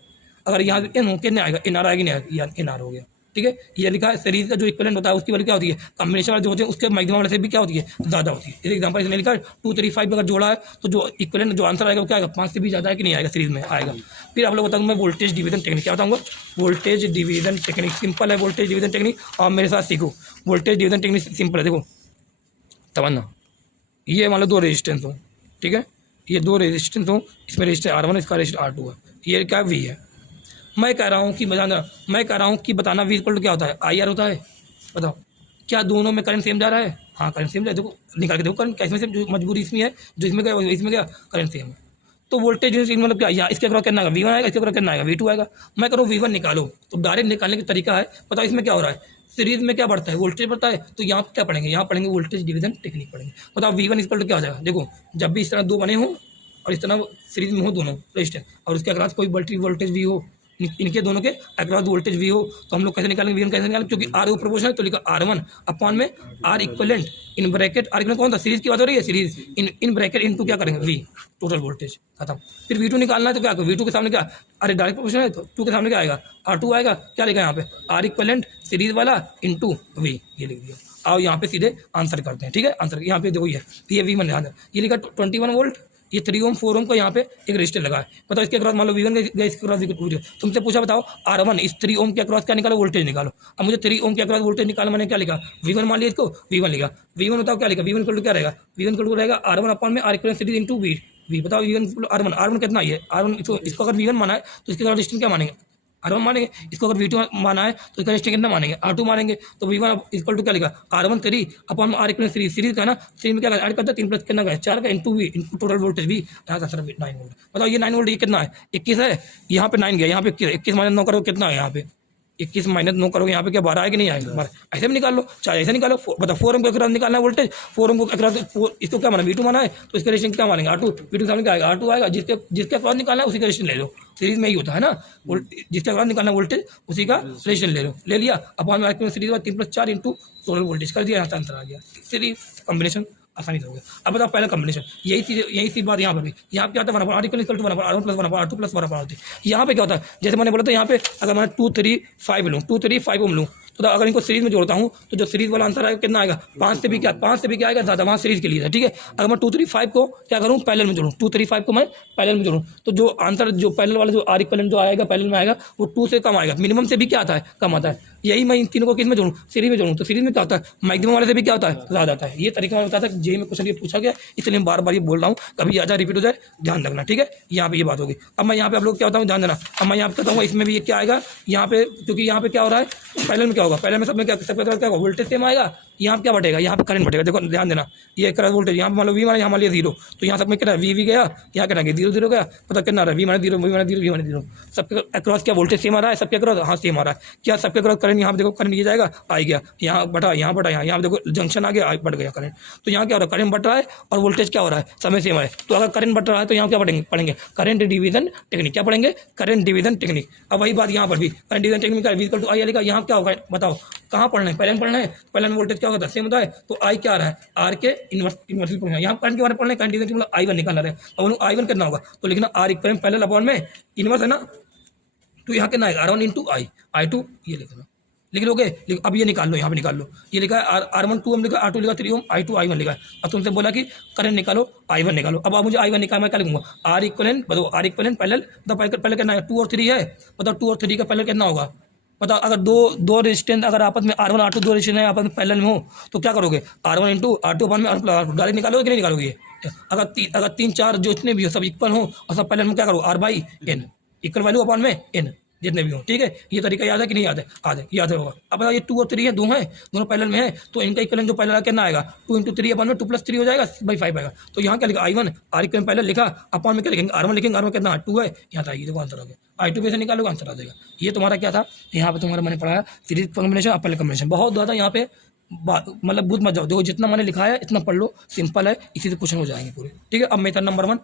अगर यहाँ एन हो कितने आएगा, एन आर आएगा नहीं आएगा, एन आर हो गया, ठीक है। ये लिखा है सीरीज का जो इक्विवेलेंट होता है उसकी वैल्यू क्या होती है, कॉम्बिनेशन वाले जो होते हैं उसके मैक्सिमम वाले से भी क्या होती है, ज़्यादा होती है। जैसे एग्जाम्पल इसमें लिखा है 2 3 5 अगर जोड़ा है तो जो इक्विवेलेंट जो आंसर आएगा वो क्या आएगा, 5 से भी ज़्यादा है कि नहीं आएगा, सीरीज में आएगा। फिर आप लोग बताऊँगा मैं वोल्टेज डिवीजन टेक्निक, क्या बताऊँगा, वोल्टेज डिवीजन टेक्निक। सिंपल है वोल्टेज डिवीजन टेक्निक, और मेरे साथ सीखो। वोल्टेज डिवीजन टेक्निक सिंपल है, देखो तमन्ना, ये मान लो 2 रेजिस्टेंस हो, ठीक है, ये 2 रेजिस्टेंस हो, इसमें रेजिस्टेंस R1 है, इसका रेजिस्टेंस R2 है, ये क्या V है। मैं कह रहा हूँ कि बताना V इक्वल टू क्या होता है, IR होता है। बताओ क्या दोनों में करंट सेम जा रहा है, हाँ करंट सेम जा रहा है। देखो निकाल के देखो करंट कैसे से, जो मजबूरी इसमें है, जो इसमें क्या करंट सेम है। तो वोल्टेज मतलब क्या, यहाँ इसके अक्रॉस कितना आएगा, V1 आएगा, इसके अक्रॉस कितना आएगा, V2 आएगा। मैं करूँ V1 निकालो, तो डायरेक्ट निकालने का तरीका है, बताओ इसमें क्या हो रहा है, सीरीज में क्या बढ़ता है, वोल्टेज बढ़ता है। तो यहाँ क्या पढ़ेंगे, यहाँ पढ़ेंगे वोल्टेज डिवीजन टेक्निक पढ़ेंगे। बताओ V1 इक्वल टू क्या हो जाएगा, देखो जब भी इस तरह 2 बने हो और इस तरह सीरीज में हो दोनों रेजिस्टेंस, और उसके अक्रॉस कोई वोल्टेज V हो, इनके दोनों के अक्रॉस वोल्टेज V हो, तो हम लोग कैसे निकालेंगे, V1 कैसे निकालेंगे, क्योंकि R प्रोपोर्शनल है तो लिखा R1 अपॉन में R equivalent in bracket, R equivalent कौन था, सीरीज की बात हो रही है, सीरीज इन ब्रैकेट इनटू क्या करेंगे V टोटल वोल्टेज, खत्म। फिर V2 निकालना है तो क्या, V2 के सामने क्या, अरे डायरेक्ट प्रोपोर्शनल है तो 2 के सामने क्या आएगा, R2 आएगा। क्या लिखा है यहाँ पे, R इक्विवेलेंट सीरीज वाला इंटू V, ये लिख दिया। आओ यहाँ पे सीधे आंसर करते हैं, ठीक है। आंसर यहाँ पे देखो ये V1 ये लिखा 21 वोल्ट, ये 3 ओम 4 ओम का यहाँ पे एक रजिस्टर लगा है। बताओ इसके अक्रॉस मान लो V1 का, इसके अक्रॉस तुमसे पूछा बताओ R1 इस 3 ओम के अक्रॉस क्या निकालो, वोल्टेज निकालो। अब मुझे 3 ओम के अक्रॉस वोल्टेज निकालो, मैंने क्या लिखा, V1 मान लिया, इसको V1 लिखा। V1 बताओ क्या लिखा, V1 इक्वल टू क्या रहेगा, V1 इक्वल टू रहेगा R1 अपॉन में R equivalent series into V। बताओ V1 R1 कितना है, R1 इसको अगर V1 माना है तो इसके रजिस्टेंस क्या मानेंगे, R1 मानेंगे। इसको अगर V2 माना है तो इसका रजिस्टेंस कितना मानेंगे, R2 मानेंगे। तो V1 इक्वल टू क्या लिखा, R1 3 upon R equal series का ना, सीरीज में क्या ऐड करता है, 3 प्लस कितना का है, 4 का into V into total voltage V, यहाँ का 9 वोल्ट। बताओ ये 9 वोल्ट ये कितना है, 21 है, यहाँ पे 9 गया, यहाँ पे 21 माइनस 9 करो कितना है, यहाँ पे 21 माइनस 9 करोगे, यहाँ पे क्या 12 है कि नहीं आएगा, ऐसे भी निकाल लो, चाहे ऐसे निकालो। बताओ 4 ओम के अक्रॉस निकालना है वोल्टेज, 4 ओम को अक्रॉस, इसको क्या माना, V2 माना है, तो इसका रेजिस्टेंस क्या मानेंगे, R2। V2 सामने क्या आएगा, R2 आएगा। जिसके अक्रॉस निकालना है उसी का रेजिस्टेंस ले लो, सीरीज में ही होता है ना, जिसके अक्रॉस निकालना वोल्टेज उसी का रेजिस्टेंस ले लो, ले लिया। Upon series 3 plus 4 into total voltage कर दिया, यहाँ आंसर आ गया। सीरीज कॉम्बिनेशन आसानी से हो गया। अब बताओ पहला कॉम्बिनेशन, यही चीज बात यहाँ पर भी, यहाँ पे क्या होता है 1 R equal to 1 R1 plus 1 R2 plus 1 होती है। यहाँ पे क्या होता है, जैसे मैंने बोला था, यहाँ पे अगर मैं 2 3 5 लूँ, 2 3 5 ओम लूँ, तो अगर इनको सीरीज में जोड़ता हूँ तो जो सीरीज वाला आंसर आएगा कितना आएगा, 5 से भी क्या आएगा ज़्यादा, वहाँ सीरीज के लिए है, ठीक है। अगर मैं 2 3 5 को क्या करूँ, पैरेलल में जोड़ूँ, 2 3 5 को मैं पैरेलल में जोड़ूँ, तो जो आंसर जो पैरेलल वाला जो R इक्विवेलेंट जो आएगा पैरेलल में आएगा वो 2 से कम आएगा, मिनिमम से भी क्या आता है, कम आता है। यही मैं इन तीनों को किस में जोड़ूँ, सीरीज में जोड़ूँ, तो सीरीज में क्या होता है, मैक्सिमम वाले से भी क्या होता है, ज़्यादा आता है। ये तरीका मैं बताता है, जेई में क्वेश्चन ये पूछा गया, इसलिए मैं बार बार ये बोल रहा हूँ, कभी याद रिपीट हो जाए ध्यान रखना, ठीक है। यहाँ पे ये बात होगी। अब मैं यहाँ पे आप लोग क्या बताऊँ, ध्यान देना। अब मैं यहाँ पे बताऊँगा इसमें भी ये क्या आएगा, यहाँ पे क्योंकि यहाँ पे क्या हो रहा है, पैरेलल में क्या होगा, पैरेलल में सब में क्या वोल्टेज सेम आएगा, यहाँ पे क्या बढ़ेगा, यहाँ पे करंट बढ़ेगा। देखो ध्यान देना, ये क्रॉस वोल्टेज यहाँ पे मान लो V माना, यहाँ मान लिया 0, तो यहाँ सब में कितना V गया, यहाँ कितना गया 0 0 गया। पता कितना आ रहा है, V माना 0 V माना 0 V माना 0। सबके अक्रॉस क्या वोल्टेज सेम आ रहा है, सबके अक्रॉस हाँ सेम आ रहा है। क्या सबके अक्रॉस करंट, यहाँ पे देखो करंट ये जाएगा, आ गया, यहाँ बटा यहाँ देखो जंक्शन आ गया, बढ़ गया करंट। तो यहाँ क्या हो रहा है, करंट बढ़ रहा है और वोल्टेज क्या हो रहा है, समय सेम है। तो अगर करंट बढ़ रहा है तो यहाँ क्या पढ़ेंगे करंट डिवीजन टेक्निक। क्या पढ़ेंगे, करंट डिवीजन टेक्निक। अब वही बात यहाँ पर भी, करंट डिवीजन टेक्निक का V इक्वल टू I लिखा, यहाँ क्या होगा बताओ, कहाँ पढ़ना है, पहले में पढ़ना है, पहले में वोल्टेज क्या होता है, सेम होता है। तो I क्या आ रहा है, R के इनवर्सली पढ़ना, यहाँ करंट के बारे में पढ़ना है, करंट डिवीजन मतलब I1 निकालना है। अब I1 कितना होगा, तो लिखना R इक्वल पैरेलल अपॉन में इनवर्स है ना, तो यहाँ कितना आएगा R1 इंटू I2, ये लिखना, लिख लोगे। अब ये निकाल लो, यहाँ पे निकाल लो, ये लिखा है R1 2 ओम लिखा, R2 लिखा 3 ओम, I2 I1 लिखा है। अब तुमसे बोला कि करंट निकालो, I1 निकालो। अब मुझे I1 निकाल, मैं क्या लिखूंगा, R इक्विवेलेंट, बताओ R इक्विवेलेंट पैरेलल, बताओ पहले कितना है 2 और 3 है, बताओ 2 और 3 का पैरेलल कितना होगा। बताओ अगर दो रेजिस्टेंस अगर आपस में R1 R2 दो रेजिस्टेंस आपस में पैरेलल में हो तो क्या करोगे, R1 इंटू R2 अपॉन में R2 डायरेक्ट निकालोगे कि नहीं निकालोगे। अगर 3 4 जो इतने भी हो सब इक्वल हो और सब पैरेलल में क्या करो, R/N इक्वल वैल्यू अपॉन में N जितने भी हो, ठीक है। ये तरीका याद है कि नहीं याद है, याद होगा। अब ये 2 और 3 है, दोनों पैरेलल में है, तो इनका इक्विवेलेंट जो पैरेलल कितना आएगा 2 इंटू 3 अपॉन में 2 प्लस 3 हो जाएगा, 5 आएगा। तो यहाँ क्या लिखा I1 R इक्विवेलेंट पैरेलल लिखा, अपॉन में क्या लिखेंगे R1 लिखेंगे, R1 कितना 2 है, यहाँ था, ये देखो आंसर आ गया। I2 में से निकालोगे आंसर आ जाएगा। ये तुम्हारा क्या था, यहाँ पे तुम्हारा मैंने पढ़ाया सीरीज कॉम्बिनेशन और पैरेलल कॉम्बिनेशन। बहुत ज़्यादा यहाँ पे मतलब बुझ मत जाओ, देखो जितना मैंने लिखा है इतना पढ़ लो, सिंपल है, इसी से क्वेश्चन हो जाएंगे पूरे, ठीक है। अब मेथड नंबर 1,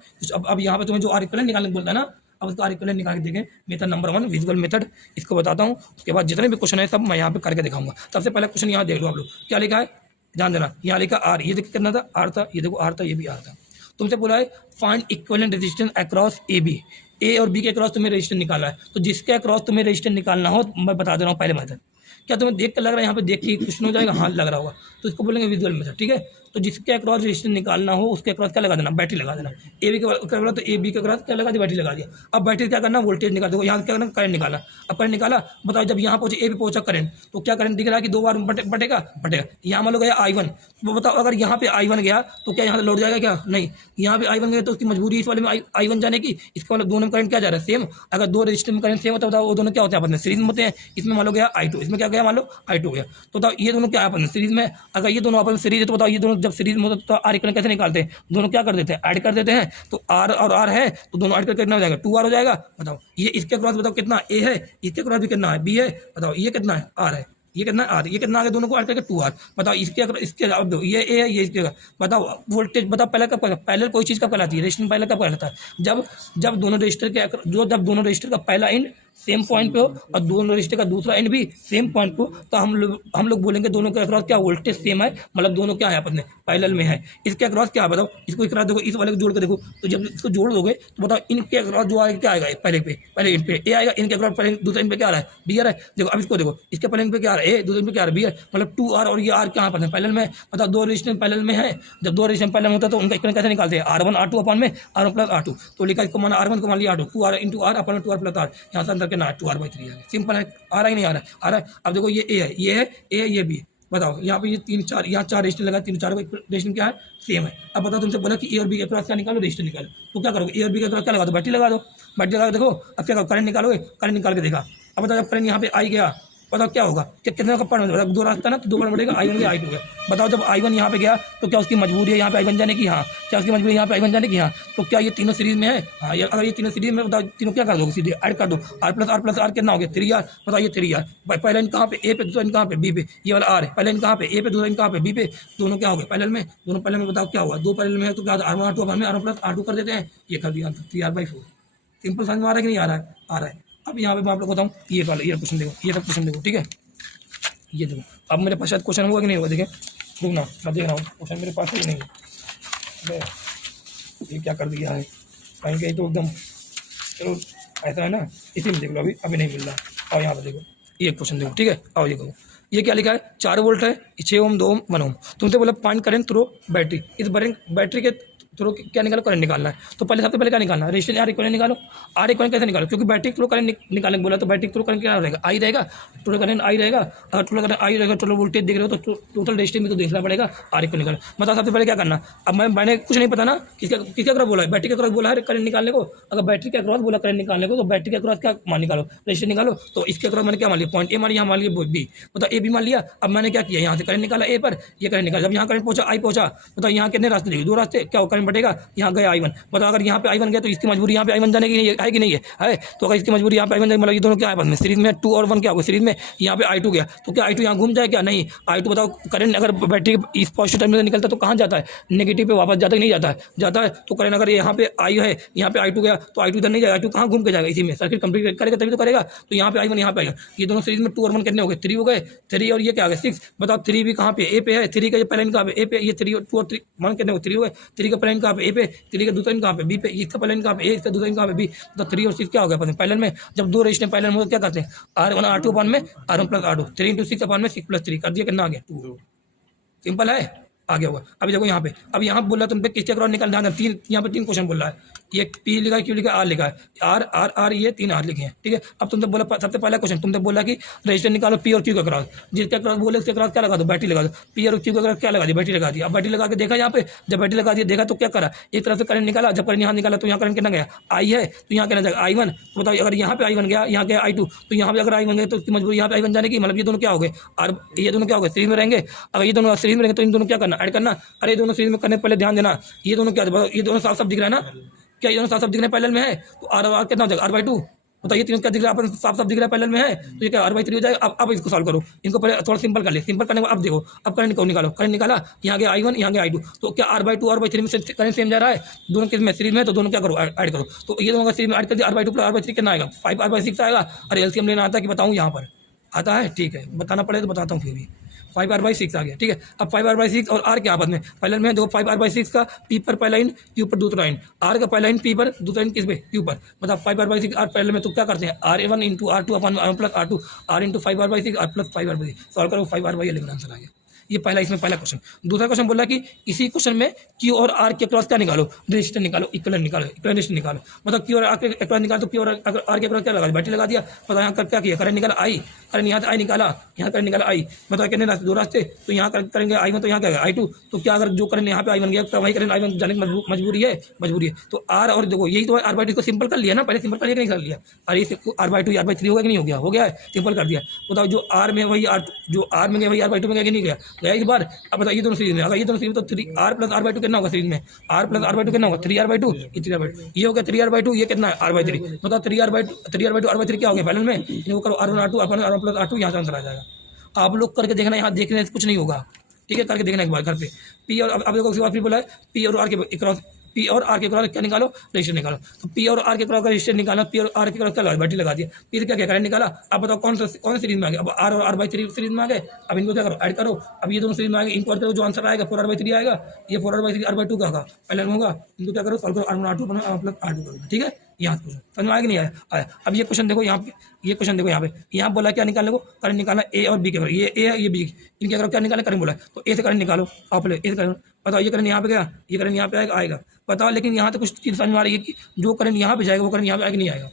अब यहाँ पे तुम्हें जो R इक्विवेलेंट निकालने बोलता है ना, अब उसका R इक्विवेलेंट निकाल के देखें। मेथड नंबर 1 विजुअल मेथड, इसको बताता हूँ, उसके बाद जितने भी क्वेश्चन है सब मैं यहाँ पे करके दिखाऊंगा। सबसे पहला क्वेश्चन यहाँ देख लो आप लोग, क्या लिखा है ध्यान देना, यहाँ लिखा R, ये देखिए कितना था R था, ये देखो R था, ये भी R था। तुमसे बोला है find equivalent resistance across A और B के अक्रॉस तुम्हें रेजिस्टेंस निकाला है, तो जिसके अक्रॉस तुम्हें रेजिस्टेंस निकालना हो मैं बता दे रहा हूँ पहले मेथड क्या तुम्हें देख कर लग रहा है यहाँ पे देख के क्वेश्चन हो जाएगा? हाँ लग रहा होगा, तो इसको बोलेंगे विजुअल मेथड। ठीक है, तो जिसके अक्रॉस रेजिस्टेंस निकालना हो उसके अक्रॉस क्या लगा देना? बैटरी लगा देना। ए बी के अक्रॉस, तो ए बी के अक्रॉस क्या लगा दिया? बैटरी लगा दिया। अब बैटरी क्या करना? वोल्टेज निकाल दो। यहाँ क्या करना? करंट निकाला। अब करंट निकाला, बताओ जब यहाँ पहुंचे ए पे पहुंचा करंट, तो क्या करंट दिख रहा है कि 2 बार बटेगा? यहाँ मान लो गया I1, वो बताओ अगर यहाँ पे I1 गया तो क्या यहाँ से लौट जाएगा? क्या नहीं, यहाँ पे I1 गया तो उसकी मजबूरी इस वाले में I1 जाने की। इसका मतलब दोनों में करंट क्या जा रहा है? सेम। अगर दो रजिस्टर में करंट सेम होता है, बताओ वो दोनों क्या होते हैं? आपस में सीरीज में होते हैं। इसमें मान लो गया I2, इसमें क्या गया? मान लो I2 गया, तो बताओ ये दोनों क्या है? आपस में सीरीज में। अगर ये दोनों आपस में सीरीज है तो बताओ ये दोनों जब सीरीज में होता है तो R इक्वल कैसे निकालते हैं? दोनों क्या कर देते हैं? ऐड कर देते हैं। तो R और R है तो दोनों ऐड करके कितना हो जाएगा? 2R हो जाएगा। बताओ ये इसके क्रॉस बताओ कितना A है, इसके क्रॉस भी कितना है? B है। बताओ ये कितना है? R है। ये कितना R, ये कितना आ गया? दोनों को ऐड करके 2R। बताओ इसके अब दो, ये A है, ये इसके। बताओ वोल्टेज बताओ पहले कब? पहले कोई चीज़ कब कहलाती है? रजिस्टर पहले कब कहलाता है? जब दोनों रजिस्टर के जब दोनों रजिस्टर का पहला एंड सेम पॉइंट पे हो और दोनों रजिस्टर का दूसरा एंड भी सेम पॉइंट पे हो, तो हम लोग बोलेंगे दोनों के अक्रॉस क्या वोल्टेज सेम है, मतलब दोनों क्या है आपस में पैरेलल में है। इसके अक्रॉस क्या है? बताओ इसको अक्रॉस देखो, इस वाले को जोड़ के देखो, तो जब इसको जोड़ दोगे तो बताओ इनके अक्रॉस जो आएगा क्या आएगा? पहले इन पे ए आएगा, इनके अक्रॉस पहले दूसरे इन पे क्या आ रहा है? बी आ रहा है। देखो अब इसको देखो, इसके पहले इन पे क्या आ रहा है? ए, दूसरे इन पे क्या आ रहा है? बी है। मतलब 2R और ये R क्या आपस में पैरेलल में है। बताओ दो रजिस्टर पैरेलल में है। जब दो रजिस्टर पैरेलल में होता है तो उनका इक्वेशन कैसे निकालते हैं? R1 R2 अपन में R1 प्लस R2, तो लिखा इसको माना R1 को मान लिया R2, 2R इंटू R अपन 2R प्लस R, यहाँ से अंदर के ना 2R/3 आ गया। सिंपल है। आ रहा ही नहीं? आ रहा है। अब देखो ये ए है, ये है ए, ये बी है। बताओ यहाँ पे ये 3 4, यहाँ 4 रजिस्टर लगा, 3 4 का रजिस्टर क्या है? सेम है। अब बताओ तुमसे बोला कि ए और बी के क्रॉस क्या निकालो? रजिस्टर निकालो। तो क्या करोगे? ए और बी के क्रॉस क्या लगा दो? बैटरी लगा दो। बैटरी लगा देखो, अब क्या करो? करंट निकालोगे। करंट निकाल के देखा, अब बताओ जब करंट यहाँ पे आई गया, बताओ क्या होगा? कितने का पढ़ना? बताओ 2 रास्ता ना, तो 2 बार बढ़ेगा। I1 गया, I2 गया। बताओ जब I1 यहाँ पे गया तो क्या उसकी मजबूरी है यहाँ पे I1 जाने की? हाँ। क्या उसकी मजबूरी यहाँ पे I1 जाने की? हाँ। तो क्या ये तीनों सीरीज में है? हाँ। अगर ये तीनों सीरीज में, बताओ तीनों क्या कर दोगे? सीधे ऐड कर दो। R+R+R कितना हो गया? 3R। बताओ ये 3R पहले इन कहाँ पे? ए पे, दूसरा इन कहाँ पे? बी पे। ये वाला R है, पहले इन कहाँ पे? ए पे, दूसरा इन कहाँ पे? बी पे। दोनों क्या हो गए? पैरेलल में। दोनों पैरेलल में। बताओ क्या हुआ? 2 पैरेलल में है तो क्या R1 R2 अपन में R1+R2 कर देते हैं। ये कर दिया 3R/4। सिंपल समझ में आ रहा है कि नहीं आ रहा है? आ रहा है। अब यहाँ पे मैं आप लोग बताऊँ, ये वाला ये क्वेश्चन देखो, ये तक क्वेश्चन देखो। ठीक है, ये देखो। अब मेरे पास शायद क्वेश्चन हुआ कि नहीं हुआ? देखें, रुकना, मैं देख रहा हूँ क्वेश्चन मेरे पास ही नहीं है। ये क्या कर दिया है कहीं कहीं तो एकदम। चलो ऐसा है ना, इसी में देख लो। अभी नहीं मिल रहा। और यहाँ पर देखो, ये क्वेश्चन देखो। ठीक है, आओ ये करो। ये क्या लिखा है? 4 वोल्ट है, 6 ओम, 2 ओम, 1 ओम। तुमसे बोला फाइंड करंट थ्रू बैटरी। इस बैटरी के थ्रू क्या निकालो? करंट निकालना है। तो पहले सबसे पहले क्या निकालना है? रेजिस्टेंस R इक्विवेलेंट निकालो। R इक्विवेलेंट कैसे निकालो? क्योंकि बैटरी थ्रू करंट निकालने को बोला, तो बैटरी थ्रू करंट क्या रहेगा? I रहेगा। टोटल करंट I रहेगा। अगर टोटल करंट I रहेगा, टोटल वोल्टेज देख रहे हो तो टोटल रेजिस्टेंस में तो देखना पड़ेगा। R इक्विवेलेंट निकालो। मतलब सबसे पहले क्या करना? अब मैंने कुछ नहीं पता ना किसके अक्रॉस बोला है? बैटरी के अक्रॉस बोला है करंट निकालने को। अगर बैटरी के अक्रॉस बोला करंट निकालने को, तो बैटरी के अक्रॉस क्या मान निकालो? रेजिस्टेंस निकालो। तो इसके अक्रॉस मैंने क्या मान लिया? पॉइंट ए मान लिया, यहाँ मान लिया बी, मतलब ए बी मान लिया। अब मैंने क्या किया? यहाँ से करंट निकाला ए पर, ये करंट निकाला। जब यहाँ करंट पहुंचा, I पहुंचा, बताओ यहाँ कितने रास्ते देखिए? 2 रास्ते। क्या करंट बढ़ेगा? यहाँ गया I1। बताओ अगर यहाँ पे I1 गया तो इसकी मजबूरी यहाँ पे I1 जाने की नहीं है कि नहीं है? तो अगर इसकी मजबूरी यहाँ पे I1 जाए, मतलब ये दोनों क्या है बस में सीरीज में? 2 और 1 क्या होगा सीरीज में? यहाँ पे I2 गया तो क्या I2 यहाँ घूम जाए? क्या नहीं। I2 बताओ करंट अगर बैटरी इस पॉजिटिव टर्मिनल से निकलता है तो कहाँ जाता है? नेगेटिव पे वापस जाता है, नहीं जाता है? जाता है। तो करंट अगर यहाँ पे I है, यहाँ पे I2 गया तो I2 इधर नहीं जाएगा। I2 कहाँ घूम के जाएगा? इसी में सर्किट कंप्लीट करेगा तभी तो करेगा। तो यहाँ पे I1 यहाँ पे आएगा। ये दोनों सीरीज में 2 और 1 कितने हो गए? 3 हो गए। 3 और ये क्या आ गया? 6। बताओ 3 भी कहाँ पे? ए पे है। 3 का ये पहले कहाँ पे? ए पे। ये 3 और 2 और 1 कितने हो? 3 हो गए। 3 का पहले कहाँ पे? ए पे। 3 का दूसरा कहाँ पे? बी पे। इसका पहले कहाँ पे? ए, इसका दूसरा कहाँ पे? बी। तो 3 और 6 क्या हो गया? पैरेलल में। जब 2 रजिस्टर पैरेलल में क्या करते हैं? R1 R2 अपन में R1 प्लस R2, 3 इंटू 6 अपन में 6 प्लस 3 कर दिया। कितना आ गया? 2। सिंपल है, आ गया हुआ। अभी देखो यहाँ पे, अब यहाँ बोला तुम पे किसके अक्रॉस निकल रहा है? 3, यहाँ पे 3 क्वेश्चन बोल रहा है। ये P लिखा है, Q लिखा है, R लिखा है, R R R ये 3 R लिखे हैं। ठीक है, अब तुमने बोला सबसे पहला क्वेश्चन तुमने बोला कि रजिस्टर निकालो P और Q का क्रॉस। जिसके क्रॉस बोले उसके क्रॉस क्या लगा दो? बैटरी लगा दो। P और Q का क्रॉस क्या लगा दिया? बैटरी लगा दी। अब बैटरी लगा के देखा यहाँ पे, जब बैटरी लगा दिया देखा तो क्या करा? एक तरफ से करंट निकाला। जब करंट यहाँ निकाला तो यहाँ करंट कितना गया? I है, तो यहाँ कितना जाएगा? I1। तो बताओ अगर यहाँ पे I1 गया, यहाँ गया I2, तो यहाँ पे अगर I1 गया तो उसकी मजबूरी यहाँ पे I1 जाने की। मतलब ये दोनों क्या हो गए? और ये दोनों क्या हो गए? सीरीज में रहेंगे। अगर ये दोनों सीरीज में रहेंगे तो इन दोनों क्या करना? ऐड करना। अरे दोनों सीरीज में करने पहले ध्यान देना, ये दोनों क्या? ये दोनों साफ साफ दिख रहा है ना? क्या ये दोनों साफ साफ दिख रहे हैं पैरेलल में है? तो R कितना हो जाएगा? R/2। बताइए तीनों क्या दिख रहा है? साफ साफ दिख रहा है पैरेलल में है, तो ये क्या R/3 हो जाएगा। अब इसको सॉल्व करो। इनको पहले थोड़ा सिंपल कर ले। सिंपल करने के बाद अब देखो, अब करंट को निकालो। करंट निकाला, यहाँ गया I1, यहाँ गया I2, तो क्या R/2 R/3 में करंट सेम जा रहा है? दोनों के सीरीज में, तो दोनों क्या करो? ऐड करो। तो ये दोनों का सीरीज में ऐड कर दिया। R/2 प्लस R/3 कितना आएगा? 5R/6 आएगा। और एलसीएम लेना आता है कि बताऊँ यहाँ पर आता है, ठीक है, बताना पड़ेगा तो बताता हूँ फिर भी। 5r/6 आ गया, ठीक है। अब 5r/6 और r के आपस में पहले में देखो 5r/6 का p पर पहला इन, q पर दूसरा इन, r का पहला इन p पर, दूसरा इन किस पे, q पर। मतलब 5r/6 r पहले में तो क्या करते हैं, r1 इंटू r2 अपन plus r2 r into 5r/6 r plus 5r/6 solve करो 5r/11 आंसर आ गया। ये पहला, इसमें पहला क्वेश्चन। दूसरा क्वेश्चन बोला कि इसी क्वेश्चन में Q और R के क्रॉस क्या निकालो, रेजिस्टेंस निकालो, इक्विवेलेंट निकालो, इक्विवेलेंट रेजिस्टेंस निकालो। मतलब Q और R के क्रॉस निकालो तो Q और R के क्रॉस क्या लगा, बैटरी लगा दिया। पता यहाँ क्या किया, करंट निकाला I, करंट यहाँ से I निकाला, यहाँ करंट निकाला I। मतलब कितने रास्ते, 2 रास्ते, तो यहाँ करेंगे I1 तो यहाँ क्या है I2। तो क्या अगर जो करंट यहाँ पे I1 गया तो वही करंट I1 जाने की मजबूरी है, मजबूरी है। तो R और देखो यही तो है, R/2 को सिंपल कर लिया ना, पहले सिंपल कर नहीं कर लिया। और ये R/2 R/3 हो गया कि नहीं हो गया, हो गया है, सिंपल कर दिया। बताओ जो R में वही R, जो R में गया वही R/2 में गया कि नहीं गया, गया इस बार। अब बताइए दोनों सीरीज में, अगर ये दोनों सीरीज तो 3r प्लस r/2 कितना होगा सीरीज में, r प्लस r/2 कितना होगा 3r/2, ये 3r/2, ये हो गया 3r/2, ये कितना है r/3। मतलब 3r/2 r/3 क्या हो गया पैरेलल में, इनको करो r1 r2 r1 plus r2, यहाँ से आंसर आ जाएगा। आप लोग करके देखना, यहाँ देखने से कुछ नहीं होगा, ठीक है, करके देखना एक बार घर पे। पी और अब देखो उसके बाद फिर बोला है पी और आर के क्रॉस, पी और आर के क्रॉस क्या निकालो, रजिस्टर निकालो। तो पी और आर के क्रॉस का रजिस्टर निकाला, पी और आर के क्रॉस क्या लगा, बैटरी लगा दिया। फिर क्या करंट निकाला। अब बताओ कौन सा सीरीज में आ गया, अब आर और r/3 सीरीज में आ गए। अब इनको क्या करो, ऐड करो। अब ये दोनों सीरीज में आ गए, इनको ऐड करो, जो आंसर आएगा 4r/3 आएगा, ये 4r/3 r/2 का होगा, पहले होगा। इनको क्या करो, सॉल्व करो, r1 r2 प्लस r2 करो, ठीक है। यहाँ से समझ में आया कि नहीं आया। अब ये क्वेश्चन देखो यहाँ पे, ये क्वेश्चन देखो यहाँ पे, यहाँ बोला क्या निकालने को, करंट निकालना ए और बी के, ये ए है ये बी, इनके अगर क्या निकालना करंट बोला तो ए से करंट निकालो, आप ले ए से करंट। बताओ ये करंट यहाँ पे गया, ये करंट यहाँ पे आएगा। बताओ लेकिन यहाँ तो कुछ चीज़ समझ में आ रही है कि जो करंट यहाँ पे जाएगा वो करंट यहाँ पे आएगा नहीं आएगा।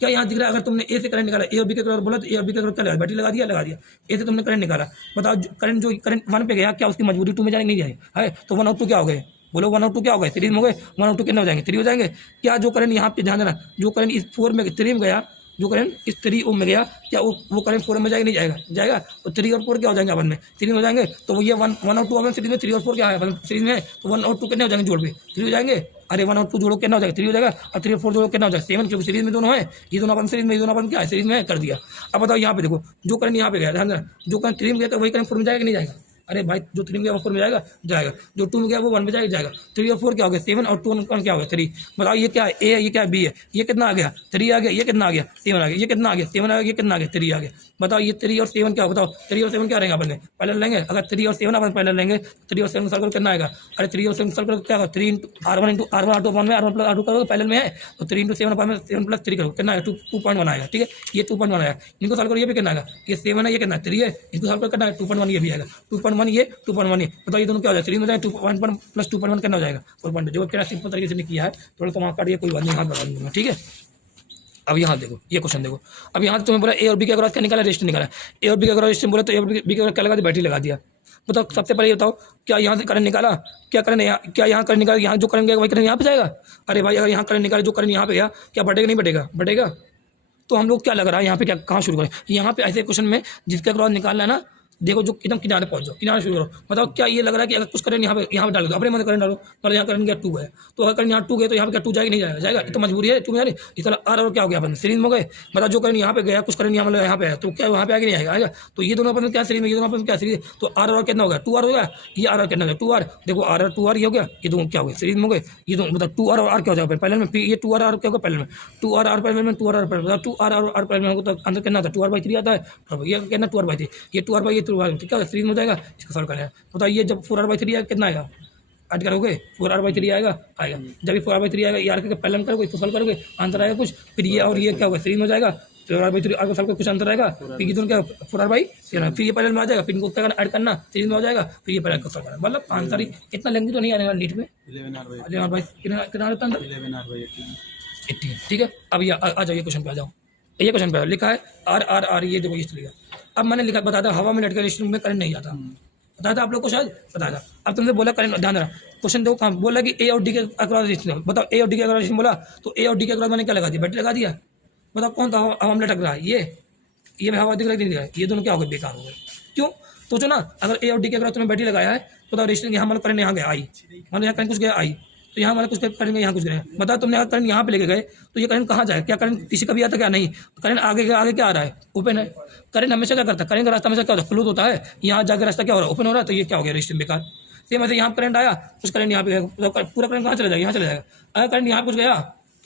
क्या यहाँ दिख रहा है, अगर तुमने ए से करंट निकाला, ए और बी के क्रॉस बोला तो ए और बी के क्रॉस क्या लगा, बैटरी लगा दिया। ए से तुमने करंट निकाला। बताओ करंट जो करंट 1 पे गया, क्या उसकी मजबूरी 2 में जाएगी, नहीं जाएगी है। तो 1 और 2 क्या हो गए, बोलो 1 और 2 क्या हो गए, सीरीज में हो गए। 1 और 2 कितने हो जाएंगे, 3 हो जाएंगे। क्या जो करंट यहाँ पे ध्यान देना, जो करंट इस 4 में 3 में गया, जो करंट इस 3 ओम में गया, क्या वो करंट 4 में जाएगा, नहीं जाएगा, जाएगा। तो 3 और 4 क्या हो जाएंगे अपन में, 3 हो जाएंगे। तो ये 1 और 2 अपन सीरीज में, 3 और 4 क्या है सीरीज में, तो 1 और 2 कितने हो जाएंगे जोड़ पे, 3 हो जाएंगे। अरे 1 और 2 जोड़ो कितना हो जाएगा, 3 हो जाएगा। और 3 और 4 जोड़ो कितना हो जाएगा, 7, क्योंकि सीरीज में दोनों है, ये दोनों अपन सीरीज में, ये दोनों अपन क्या है सीरीज में कर दिया। अब बताओ यहाँ पे देखो, जो करंट यहाँ पे गया, ध्यान देना, जो करंट 3 में गया तो वही करंट 4 में जाएगा, नहीं जाएगा। अरे भाई जो 3 में गया वो 4 में जाएगा, जाएगा। जो 2 में गया वो 1 में जाएगा। 3 और 4 क्या हो गया, 7 और 2 क्या हो गया 3। बताओ ये क्या है, ए है, ये क्या है, बी है। ये कितना आ गया, 3 आ गया। ये कितना आ गया, 7 आ गया। ये कितना आ गया, 7 आ गया। ये कितना आ गया, 3 आ गया। बताओ ये 3 और 7 क्या, बताओ 3 और 7 क्या रहेंगे अपन में, पहले लेंगे। अगर 3 और 7 अपन पहले लेंगे, 3 और 7 सर्कल कितना आएगा। अरे 3 और 7 सर्कल क्या होगा, 3 r1 r2 अपन में, r1 प्लस r2 करोगे पहले में है, तो 3 इंटू 7 अपन में 7 प्लस 3 करोगे, कितना आएगा 2.1 आएगा, ठीक है। ये 2.1 आएगा। इनको सॉल्व करो, ये भी कितना आएगा, ये 7 है, ये कितना 3 है, इसको सॉल्व करना है 2.1, ये भी आएगा 2.1, ये 2.1। बताओ ये दोनों क्या हो जाएगा, 3 में जाए 2.1 प्लस 2.1 कितना हो जाएगा 4.2। जो क्या सिंपल तरीके से किया है, थोड़ा तो वहाँ काटिए, कोई बात नहीं, हाथ बता दूंगा, ठीक है। अब यहाँ देखो, ये क्वेश्चन देखो। अब यहाँ तुम्हें बोला ए और बी का क्रॉस क्या निकाला, रेजिस्टेंस निकाला। ए और बी का क्रॉस रेजिस्टेंस बोला तो ए और बी का क्या लगा दिया, बैटरी लगा दिया। बताओ सबसे पहले ये बताओ, क्या यहाँ से करंट निकाला, क्या करंट यहाँ, क्या यहाँ करंट निकाला, यहाँ जो करंट गया वही करंट यहाँ पे जाएगा। अरे भाई अगर यहाँ करंट निकाला, जो करंट यहाँ पे गया, क्या बढ़ेगा, नहीं बढ़ेगा, बढ़ेगा। तो हम लोग क्या लग रहा है यहाँ पे, क्या कहाँ शुरू करें, यहाँ पे ऐसे क्वेश्चन में जिसका क्रॉस निकालना है ना, देखो जो एकदम किनारे पहुंच जाओ, किनारे शुरू करो। बताओ क्या ये लग रहा है कि अगर कुछ करंट यहाँ पे डाल दो, अपने मन करंट डालो, मतलब यहाँ करंट गया 2 है, तो अगर करंट यहाँ 2 गया तो यहाँ पे क्या 2 जाएगा, नहीं जाएगा, जाएगा। ये तो मजबूरी है 2 में, इस तरह आर और क्या हो गया अपन सीरीज में हो गए। बताओ जो करंट यहाँ पे गया, कुछ करंट यहाँ मतलब यहाँ पे है, तो क्या वहाँ पे आगे नहीं आएगा, आएगा। तो ये दोनों अपन क्या सीरीज में, ये दोनों अपन क्या सीरीज, तो आर और कितना होगा 2r होगा, ये आर कितना होगा 2r। देखो आर और 2r ये हो गया, ये दोनों क्या हो गया सीरीज में हो गए। ये दोनों मतलब 2r और r क्या हो जाएगा पहले में, ये 2r r क्या होगा पहले में, 2r r पहले में, 2r r पहले में, 2r और r पहले में होगा तो अंदर कितना आता है 2r/3 आता है। और ये कितना 2r/3, ये 2r ये 2r क्या सीरीज हो जाएगा। इसका सॉल्व करना है। बताओ ये जब 4r/3 आएगा कितना आएगा, ऐड करोगे 4r/3 आएगा, जब ये 4r/3 आएगा, ये r के पहले में करोगे, इसको सॉल्व करोगे, आंसर आएगा कुछ। फिर ये और ये क्या होगा, सीरीज हो जाएगा, 4r/3 आगे सॉल्व कुछ आंसर आएगा। फिर ये दोनों क्या 4r/3, फिर ये पहले में आ जाएगा, फिर इनको क्या करना, ऐड करना, सीरीज में हो जाएगा, फिर ये पहले सॉल्व करना। मतलब आंसर ही इतना लेंगे तो नहीं आने वाला नीट में, 11r/11 कितना आता है 11r/18, ठीक है। अब ये आ जाओ, ये क्वेश्चन पे आ जाओ। ये क्वेश्चन पे लिखा है r, ये देखो इस तरीका। अब मैंने लिखा, बताया था हवा में लटके रेजिस्टेंस में करंट नहीं जाता, बताया था आप लोग को, शायद बताया था। अब तुमसे बोला करंट, ध्यान देना क्वेश्चन देखो कहाँ बोला कि ए और डी के अक्रॉस रेजिस्टेंस। बताओ ए और डी के अक्रॉस रेजिस्टेंस बोला, तो ए और डी के अक्रॉस मैंने क्या लगा दिया, बैटरी लगा दिया। बताओ कौन था हवा में लटक रहा है, ये हवा दिख रहा है, ये दोनों क्या हो गए, बेकार हो गए। क्यों, सोचो ना, अगर ए और डी के अक्रॉस तुमने बैटरी लगाया है, तो रेजिस्टेंस यहाँ मतलब करंट यहाँ गया आई, मतलब यहाँ करंट कुछ गया आई, तो यहाँ हमारा कुछ करेंगे, यहाँ कुछ करेंगे। बताओ तुमने अगर करंट यहाँ पे लेके गए तो ये करंट कहाँ जाए, क्या करंट किसी का भी आता क्या, नहीं। करंट आगे क्या आ रहा है, ओपन है। करंट हमेशा क्या करता है, करंट का रास्ता हमेशा क्या होता है, क्लोज होता है। यहाँ जाकर रास्ता क्या हो रहा है, ओपन हो रहा है, तो ये क्या हो गया, रेजिस्टेंस बेकार। सेम ऐसे यहाँ करंट आया, कुछ करंट यहाँ पे, पूरा करंट कहाँ चला जाएगा, यहाँ चला जाएगा। अगर करंट यहाँ कुछ गया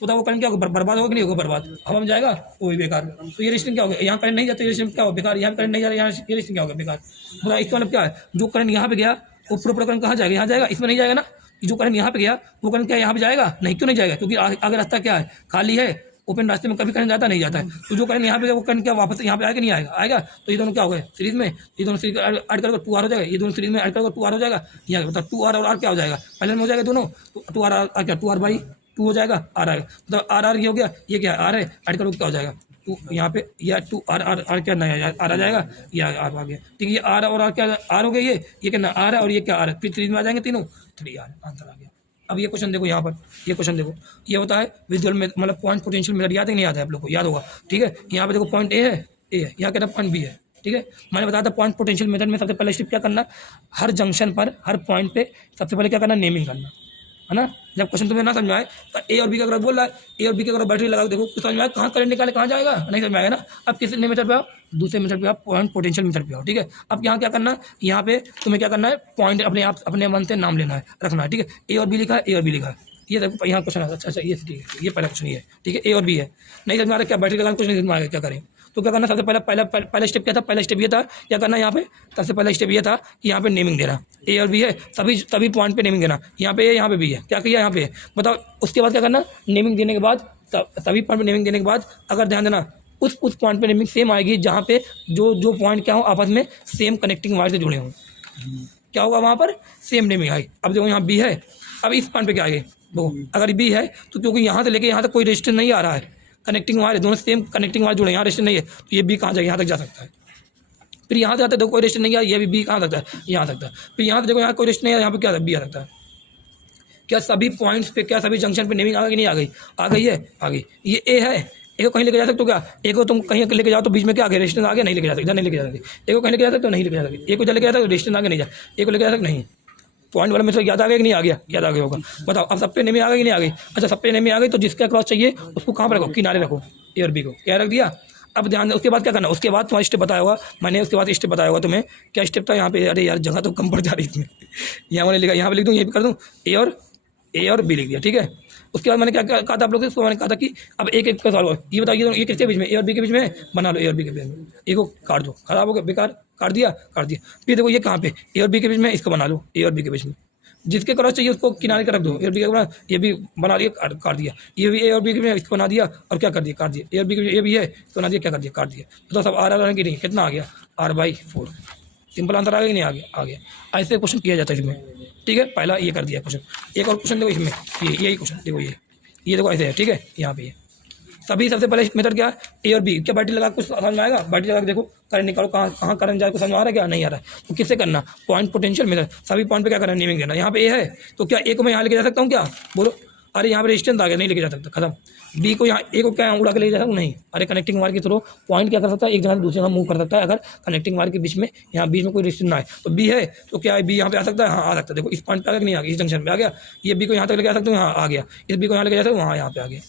तो बताओ वो करंट क्या होगा, बर्बाद होगा कि नहीं होगा, बर्बाद, हवा में जाएगा वो भी बेकार। तो ये रेजिस्टेंस क्या होगा, यहाँ करंट नहीं जाता, रेजिस्टेंस क्या होगा, बेकार, यहाँ करंट नहीं जा रहा, यहाँ ये रेजिस्टेंस क्या होगा, बेकार। बताओ इसका मतलब क्या है, जो करंट यहाँ पे गया वो पूरा करंट कहाँ जाएगा, यहाँ जाएगा, इसमें नहीं जाएगा ना। जो करंट यहाँ पे गया वो करंट क्या यहाँ पे जाएगा, नहीं, क्यों नहीं जाएगा, क्योंकि आगे रास्ता क्या है, खाली है, ओपन रास्ते में कभी करंट जाता नहीं जाता है। तो जो करंट यहाँ पे वो करंट क्या वापस यहाँ पे आएगा, नहीं आएगा, आएगा। तो ये दोनों क्या हो गए सीरीज में, ये दोनों सीरीज ऐड करके 2R हो जाएगा, ये दोनों सीरीज में ऐड करके 2R हो जाएगा। यहाँ मतलब 2R और R क्या हो जाएगा, पहले में हो जाएगा दोनों, तो 2R क्या 2R/2 हो जाएगा, R आएगा, मतलब R ये हो गया, ये क्या R है, ऐड करो क्या हो जाएगा, टू यहाँ पे या 2R क्या नया R आ जाएगा, ये R आ गया, ठीक है। ये R और R क्या R हो गया, ये क्या ना R है, और ये क्या R है, फिर 3 में आ जाएंगे तीनों, 3R आंसर आ गया। अब ये क्वेश्चन देखो यहाँ पर, ये क्वेश्चन देखो, ये होता है विजुअल में, मतलब पॉइंट पोटेंशियल मेथड, याद है नहीं, याद है आप लोग को, याद होगा, ठीक है। यहाँ पे देखो पॉइंट ए है, यहाँ कहता है पॉइंट बी है, ठीक है। मैंने बताया था पॉइंट पोटेंशियल मेथड में सबसे पहले स्टेप क्या करना, हर जंक्शन पर, हर पॉइंट पे सबसे पहले क्या करना, नेमिंग करना, है ना। जब क्वेश्चन तुम्हें ना समझ में आए तो ए और बी का अगर बोल रहा है, ए और बी की अगर बैटरी लगा देखो तो समझ में आए, कहाँ करंट निकाले, कहाँ जाएगा, नहीं समझ में आएगा ना। अब किस मेथड पे आओ, दूसरे मेथड पे आओ, पॉइंट पोटेंशियल मेथड पे आओ, ठीक है। अब यहाँ क्या करना, यहाँ पे तुम्हें क्या करना है, पॉइंट अपने आप अपने मन से नाम लेना है, रखना है, ठीक है। ए और बी लिखा है, ए और बी लिखा है, ये देखो यहाँ क्वेश्चन है, अच्छा ये ठीक है, ये पहला क्वेश्चन ये है, ठीक है। ए और बी है, नहीं समझ में आ रहा क्या बैटरी लगाना, कुछ नहीं समझ में आएगा, क्या करें। तो क्या करना, सबसे पहला स्टेप क्या था, पहला स्टेप ये था क्या करना, यहाँ पे सबसे पहला स्टेप ये था कि यहाँ पे नेमिंग देना, ए और बी है, सभी पॉइंट पे नेमिंग देना, यहाँ पे ए, यहाँ पे बी है, क्या किया यहाँ पे, बताओ। उसके बाद क्या करना, नेमिंग देने के बाद, सभी पॉइंट पे नेमिंग देने के बाद, अगर ध्यान देना उस पॉइंट पे नेमिंग सेम आएगी जहाँ पे जो पॉइंट क्या हो आपस में सेम कनेक्टिंग वायर से जुड़े हों, क्या होगा वहाँ पर, सेम नेमिंग आएगी। अब देखो यहाँ बी है, अब इस पॉइंट पे क्या आएगी, देखो अगर बी है तो क्योंकि यहाँ से लेके यहाँ तक कोई रेजिस्टेंस नहीं आ रहा है, कनेक्टिंग वायर दोनों सेम कनेक्टिंग वायर जुड़े, यहाँ रेजिस्टेंस नहीं है, तो ये बी कहाँ जाएगा, यहाँ तक जा सकता है। फिर यहाँ से आते देखो कोई रेजिस्टेंस नहीं है, ये भी बी कहाँ सकता है, यहाँ सकता है। फिर यहाँ से देखो यहाँ कोई रेजिस्टेंस नहीं है, यहाँ पे क्या बी आ सकता है। क्या सभी पॉइंट्स पे, क्या सभी जंक्शन पे नेमिंग आ गई, नहीं आ गई, आ गई है, आ गई। ये ए है, एक को कहीं लेके जा सकते हो क्या, एक को तुम कहीं लेके जाओ तो बीच में क्या आ गया, रेजिस्टेंस आ गया, नहीं लेके जा सकते, नहीं लेके जा सकते। एक को कहीं लेके जा सकते हो, नहीं लेके जा सकते। एक को लेके जा सकते हो, रेजिस्टेंस आ गया, नहीं जा, एक को लेके जा सकते नहीं। पॉइंट वाला में से याद आ गया कि नहीं आ गया, याद आ गया होगा। बताओ अब सब पे नेमी आ गई कि नहीं आ गई, अच्छा सब पे नेमी आ गई, तो जिसका क्रॉस चाहिए उसको कहाँ पर रखो, किनारे रखो, ए और बी को क्या रख दिया। अब ध्यान दे, उसके बाद क्या करना, उसके बाद तुम्हारा स्टेप बताया होगा मैंने, उसके बाद स्टेप बताया होगा तुम्हें, क्या स्टेप था यहाँ पे, अरे यार जगह तो कम पड़ जा रही इसमें, यहाँ मैंने लिखा, यहाँ पे लिख दूँ, ये भी कर दूँ, ए और बी लिख दिया, ठीक है। उसके बाद मैंने क्या कहा था आप लोग को, मैंने कहा था कि अब एक एक का सॉल्व, ये बताइए ये किसके बीच में, ए और बी के बीच में बना लो, ए और बी के बीच में, ए को काट दो, खराब हो गया, बेकार, काट दिया। फिर देखो ये कहाँ पे, ए और बी के बीच में, इसको बना लो, ए और बी के बीच में, जिसके क्रॉस चाहिए उसको किनारे का रख दो, ए और बी का ये भी बना दिया, काट दिया, ये भी ए और बी के बीच में, इसको बना दिया, और क्या कर दिया, काट दिया, ए और बी के ये भी है, इसको बना दिया, क्या कर दिया, काट दिया। तो सब R की नहीं, कितना आ गया, R/4, सिंपल आंसर आ गया कि नहीं, आ गया। ऐसे क्वेश्चन किया जाता है इसमें, ठीक है। पहला ये कर दिया क्वेश्चन, एक और क्वेश्चन देखो इसमें, यही क्वेश्चन देखो, ये देखो ऐसे है, ठीक है। यहाँ पे सभी सबसे पहले मेथड क्या है, ए और बी, क्या बैटरी लगा कुछ समझ में आएगा, बैटरी लगा के देखो करंट निकालो, कहाँ करंट जाए, कुछ समझ में आ रहा है क्या, नहीं आ रहा है। तो किससे करना, पॉइंट पोटेंशियल मेथड, सभी पॉइंट पे क्या करना, नेमिंग देना। यहाँ पे ए है तो क्या ए को मैं यहाँ लेके जा सकता हूँ क्या, बोलो, अरे यहाँ पे रेजिस्टेंस आ गया, नहीं लेके जा सकता, खत्म। बी को यहाँ, ए को क्या उड़ा के लेके जा सकता हूँ, नहीं, अरे कनेक्टिंग वायर के थ्रू पॉइंट क्या कर सकता है, एक जगह से दूसरे जगह मूव कर सकता है, अगर कनेक्टिंग वायर के बीच में, यहाँ बीच में कोई रेजिस्टेंस ना आए। तो बी है तो क्या है, बी यहाँ पे आ सकता है, हाँ आ सकता है। देखो इस पॉइंट पे आ गया कि नहीं आ गया, इस जंक्शन पे आ गया, ये बी को यहाँ तक लेके जा सकता हूँ, यहाँ आ गया, इस बी को यहाँ लेके जा सकता हूँ, वहाँ यहाँ पे आ गया।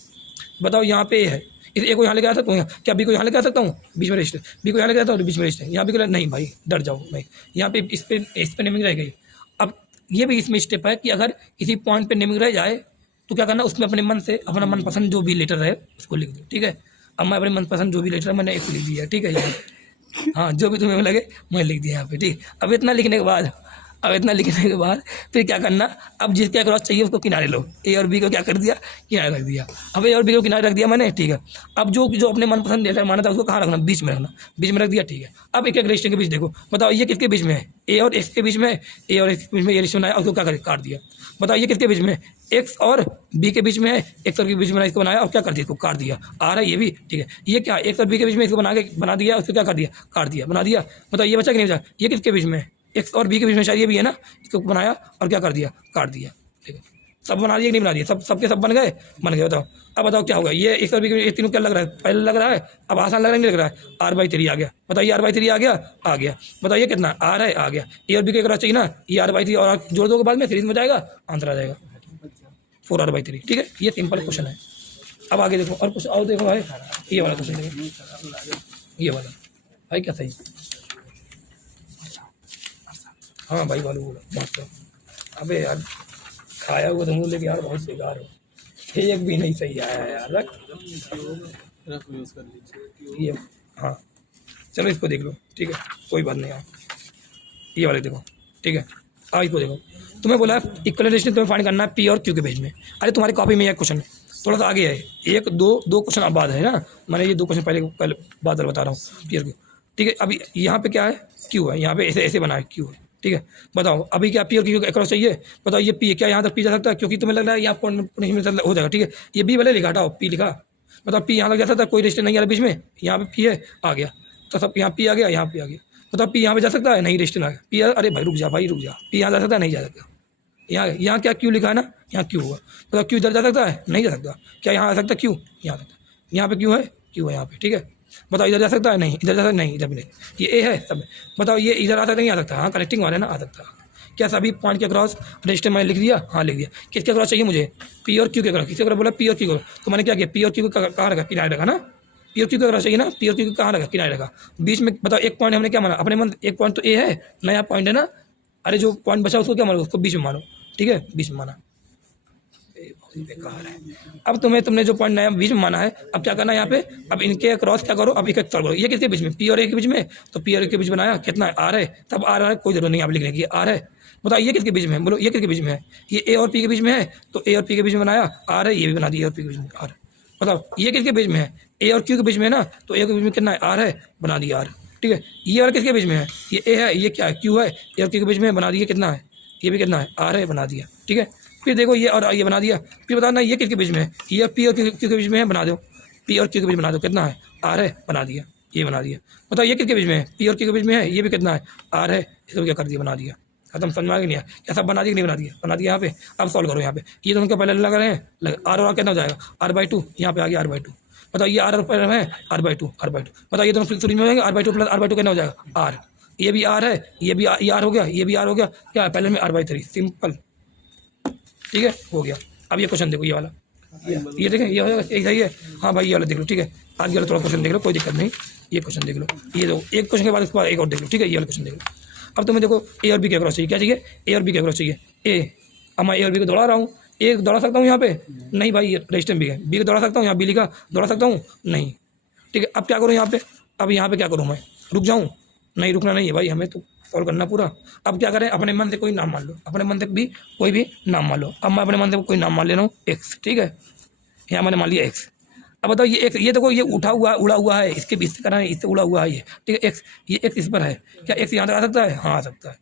बताओ यहाँ पे ए है, इस ए को यहाँ लेके आ सकता हूँ, क्या बी को यहाँ लेके आ सकता हूँ, बीच में रेजिस्टेंस, बी को यहाँ लेके आता हूँ, बीच में रेजिस्टेंस, यहाँ बी को नहीं भाई डर जाओ भाई, यहाँ पे इस पे नेमिंग रह गई। अब ये भी इसमें स्टेप है कि अगर किसी पॉइंट पे नेमिंग रह जाए तो क्या करना, उसमें अपने मन से अपना मनपसंद जो भी लेटर है उसको लिख दो, ठीक है। अब मैं अपने मनपसंद जो भी लेटर है मैंने एक लिख दिया, ठीक है यहाँ, हाँ जो भी तुम्हें लगे मैं लिख दिया यहाँ पे, ठीक। अब इतना लिखने के बाद फिर क्या करना, अब जिसका क्रॉस चाहिए उसको किनारे लो, ए और बी को क्या कर दिया, किनारे रख दिया। अब ए और बी को किनारे रख दिया मैंने, ठीक है। अब जो अपने मनपसंद लेटर माना था उसको कहाँ रखना, बीच में रखना, बीच में रख दिया, ठीक है। अब एक रेजिस्टेंस के बीच देखो, बताओ ये किसके बीच में है, ए और एक्स के बीच में, ए और एक्स के बीच में ये रेजिस्टेंस बनाया, उसको क्या कर काट दिया। बताओ ये किसके बीच में, एक्स और बी के बीच में है, एक्स और बी के बीच में इसको बनाया और क्या कर दिया, इसको काट दिया। आ रहा है ये भी, ठीक है। ये क्या एक्स और बी के बीच में इसको बना दिया, उसको क्या कर दिया, काट दिया, बना दिया। बताओ ये बचा कि नहीं बचा, ये किसके बीच में, एक्स और बी के बीच में, शायद ये भी है ना, इसको बनाया और क्या कर दिया, काट दिया, ठीक है। सब बना दिया कि नहीं बना दिया, सबके सब बन गए, बताओ। अब बताओ क्या होगा, ये एक्स और बी के तीनों क्या लग रहा है, पहले लग रहा है, अब आसान लग रहा है, नहीं लग रहा है, R/3 आ गया। बताइए R/3 आ गया, बताइए कितना R है, आ गया। ए और बी के क्रॉस चाहिए ना, ये R/3 और जोड़ दो के बाद में सीरीज में जाएगा, आंसर आ जाएगा 4R/3, ठीक है। ये सिंपल क्वेश्चन है। अब आगे देखो और कुछ और देखो भाई, ये वाला क्वेश्चन देखो, ये वाला भाई क्या सही, हाँ भाई बालू मस्त। अबे यार खाया हुआ तो मुँह लेके यार बहुत बेकार हो। एक भी नहीं सही आया यार, रख रफ यूज़ कर लीजिए। ये, हाँ चलो इसको देख लो, ठीक है कोई बात नहीं। हाँ ये वाले देखो, ठीक है। इसको देखो, तुम्हें बोला है इक्वल रेशियो तुम्हें फाइंड करना है पी और क्यू के बीच में। अरे तुम्हारी कॉपी में एक क्वेश्चन थोड़ा सा आगे है, एक दो क्वेश्चन अब बाद है ना, मैंने ये 2 क्वेश्चन पहले बाद बता रहा हूँ पी और क्यू, ठीक है। अभी यहाँ पे क्या है, क्यू है, यहाँ पे ऐसे ऐसे बना है क्यू है, ठीक है। बताओ अभी क्या पी और क्यू क्रॉस चाहिए, बताओ ये पी है क्या, यहाँ तक पी जा सकता है, क्योंकि तुम्हें लग रहा है यहाँ पॉइंट नहीं मिल सकता, हो जाएगा, ठीक है। ये बी वाले लिखा, हटाओ पी लिखा, बताओ पी यहाँ तक जा सकता है, कोई रिश्ते नहीं आ रहा बीच में, यहाँ पे पी है आ गया, तो सब यहाँ पी आ गया, यहाँ पी आ गया, बताओ पी यहाँ पे जा सकता है, नहीं रिश्ते आ गया पी, अरे भाई रुक जा भाई रुक जा, पी यहाँ जा सकता है, नहीं जा सकता, यहाँ क्या क्यू लिखा है ना, यहाँ क्यू हुआ, बताओ क्यू इधर जा सकता है, नहीं जा सकता, क्या यहाँ आ सकता है क्यू, यहाँ सकता है, यहाँ पे क्यू है, क्यू है यहाँ पे, ठीक है। बताओ इधर जा सकता है, नहीं इधर जा सकता है, नहीं इधर भी नहीं, ये ए है सब, बताओ ये इधर आ सकता नहीं आ सकता, हाँ कनेक्टिंग वाला है ना, आ सकता है। क्या सभी पॉइंट के क्रॉस रजिस्टर मैंने लिख दिया, हाँ लिख दिया। किसके क्रॉस चाहिए मुझे, पी और क्यू के क्रॉस, किसके क्रॉस बोला पी और क्यू, तो मैंने क्या किया, पी और क्यू को कहाँ रखा, किनारे रखा ना, पी और क्यू के क्रॉस चाहिए ना, पी और क्यू को कहाँ रखा, किनारे रखा, बीच में। बताओ एक पॉइंट हमने क्या माना, अपने मन एक पॉइंट तो ए है, नया पॉइंट है ना, अरे जो पॉइंट बचा उसको क्या मानो, उसको बीच में मानो, ठीक है बीच में माना। बेकार है। अब तुमने जो पॉइंट नया बीच में माना है, अब क्या करना है यहाँ पे, अब इनके क्रॉस क्या करो, अब एक सॉल्व करो। ये किसके बीच में, पी और ए के बीच में, तो पी और ए के बीच बनाया, कितना है आर है, तब आर है, कोई जरूरत नहीं आप लिखने की, आर है। बताओ ये किसके बीच में है, बोलो ये किसके बीच में है, ये ए और पी के बीच में है, तो ए और पी के बीच में बनाया, आर है, ये भी बना दिया ए और पी के बीच में आर। बताओ ये किसके बीच में है, ए और क्यू के बीच में है ना, तो ए के बीच में कितना है आर है, बना दिया आर, ठीक है। ये और किसके बीच में है, ये ए है, ये क्या है क्यू है, ए और क्यू के बीच में बना दिया, कितना है, ये भी कितना है आर है, बना दिया, ठीक है। फिर देखो ये और ये बना दिया, फिर बताना ये किसके बीच में है, ये पी और क्यू के बीच में है, बना दो, पी और क्यू के बीच बना दो, कितना है आर है, बना दिया, ये बना दिया। बताओ ये किसके बीच में है, पी और क्यू के बीच में है, ये भी कितना है आर है, इसको क्या कर दिया, बना दिया, खत्म। समझ में आ गया नहीं, क्या सब बना दिया नहीं, बना दिया, बना दिया यहाँ पे। अब सॉल्व करो यहाँ पे, ये दोनों के पहले लगा रहे हैं, आर और कितना हो जाएगा, R/2, यहाँ पे आ गया R/2। बताओ ये आर है, R/2, बताओ ये दोनों फिर में होंगे, R/2 प्लस R/2 कितना हो जाएगा आर, ये भी आर है, ये भी आर हो गया, ये भी आर हो गया, क्या है पहले में R/3, सिंपल, ठीक है हो गया। अब ये क्वेश्चन देखो, ये वाला, ये देखें, ये हो जाएगा, एक सही है, हाँ भाई ये वाला देख लो, ठीक है। आज वाला थोड़ा क्वेश्चन देख लो, कोई दिक्कत नहीं, ये क्वेश्चन देख लो, ये दो एक क्वेश्चन के बाद इसके बाद एक और देख लो, ठीक है। ये वाला क्वेश्चन देख लो। अब तुम्हें देखो ए और बी के क्रॉस चाहिए, क्या चाहिए, ए और बी के क्रॉस चाहिए, ए, अब मैं ए और बी को दौड़ा रहा हूँ, ए दौड़ा सकता हूँ यहाँ पे, नहीं भाई रजिस्टर बी है, बी को दौड़ा सकता हूँ, यहाँ बी लिखा दौड़ा सकता हूँ, नहीं, ठीक है। अब क्या करूँ यहाँ पे, अब यहाँ पे क्या करूँ मैं, रुक जाऊँ, नहीं रुकना नहीं है भाई, हमें तो सॉल्व करना पूरा। अब क्या करें, अपने मन से कोई नाम मान लो, अपने मन से भी कोई भी नाम मान लो। अब मैं अपने मन से कोई नाम मान ले रहा हूँ एक्स, ठीक है, यहाँ मैंने मान लिया एक्स। अब बताओ ये एक्स, ये देखो ये उड़ा हुआ है, इसके बीच से करना है, इससे उड़ा हुआ है ये, ठीक है एक्स, ये एक्स इस पर है, क्या एक्स यहाँ तक आ सकता है, हाँ आ सकता है,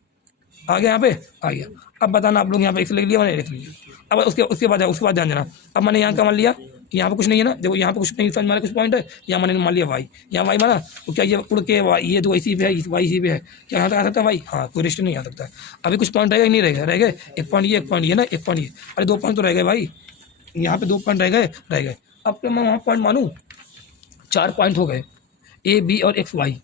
आ गया यहाँ पे, आ गया। अब बताना आप लोग यहाँ पे एक्स लिख लिया, मैंने लिख लिया। अब उसके बाद ध्यान देना, अब मैंने यहाँ का मान लिया, यहाँ पे कुछ नहीं है ना, देखो यहाँ पे कुछ नहीं समझ माना, कुछ पॉइंट है, यहाँ मैंने मान लिया वाई, यहाँ वाई माना, तो क्या ये उड़ के वाई, ये तो इसी पे है, वाई इसी पे है, क्या यहाँ तक आ सकता है वाई, हाँ कोई रिश्ते नहीं आ सकता है। अभी कुछ पॉइंट रहेगा नहीं, रहेगा, रह गए एक पॉइंट ये, एक पॉइंट ये ना, एक पॉइंट ये, अरे 2 पॉइंट तो रह गए भाई, यहाँ पे 2 पॉइंट रह गए। अब क्या मैं वहाँ पॉइंट मानूँ, 4 पॉइंट हो गए, ए बी और एक्स वाई,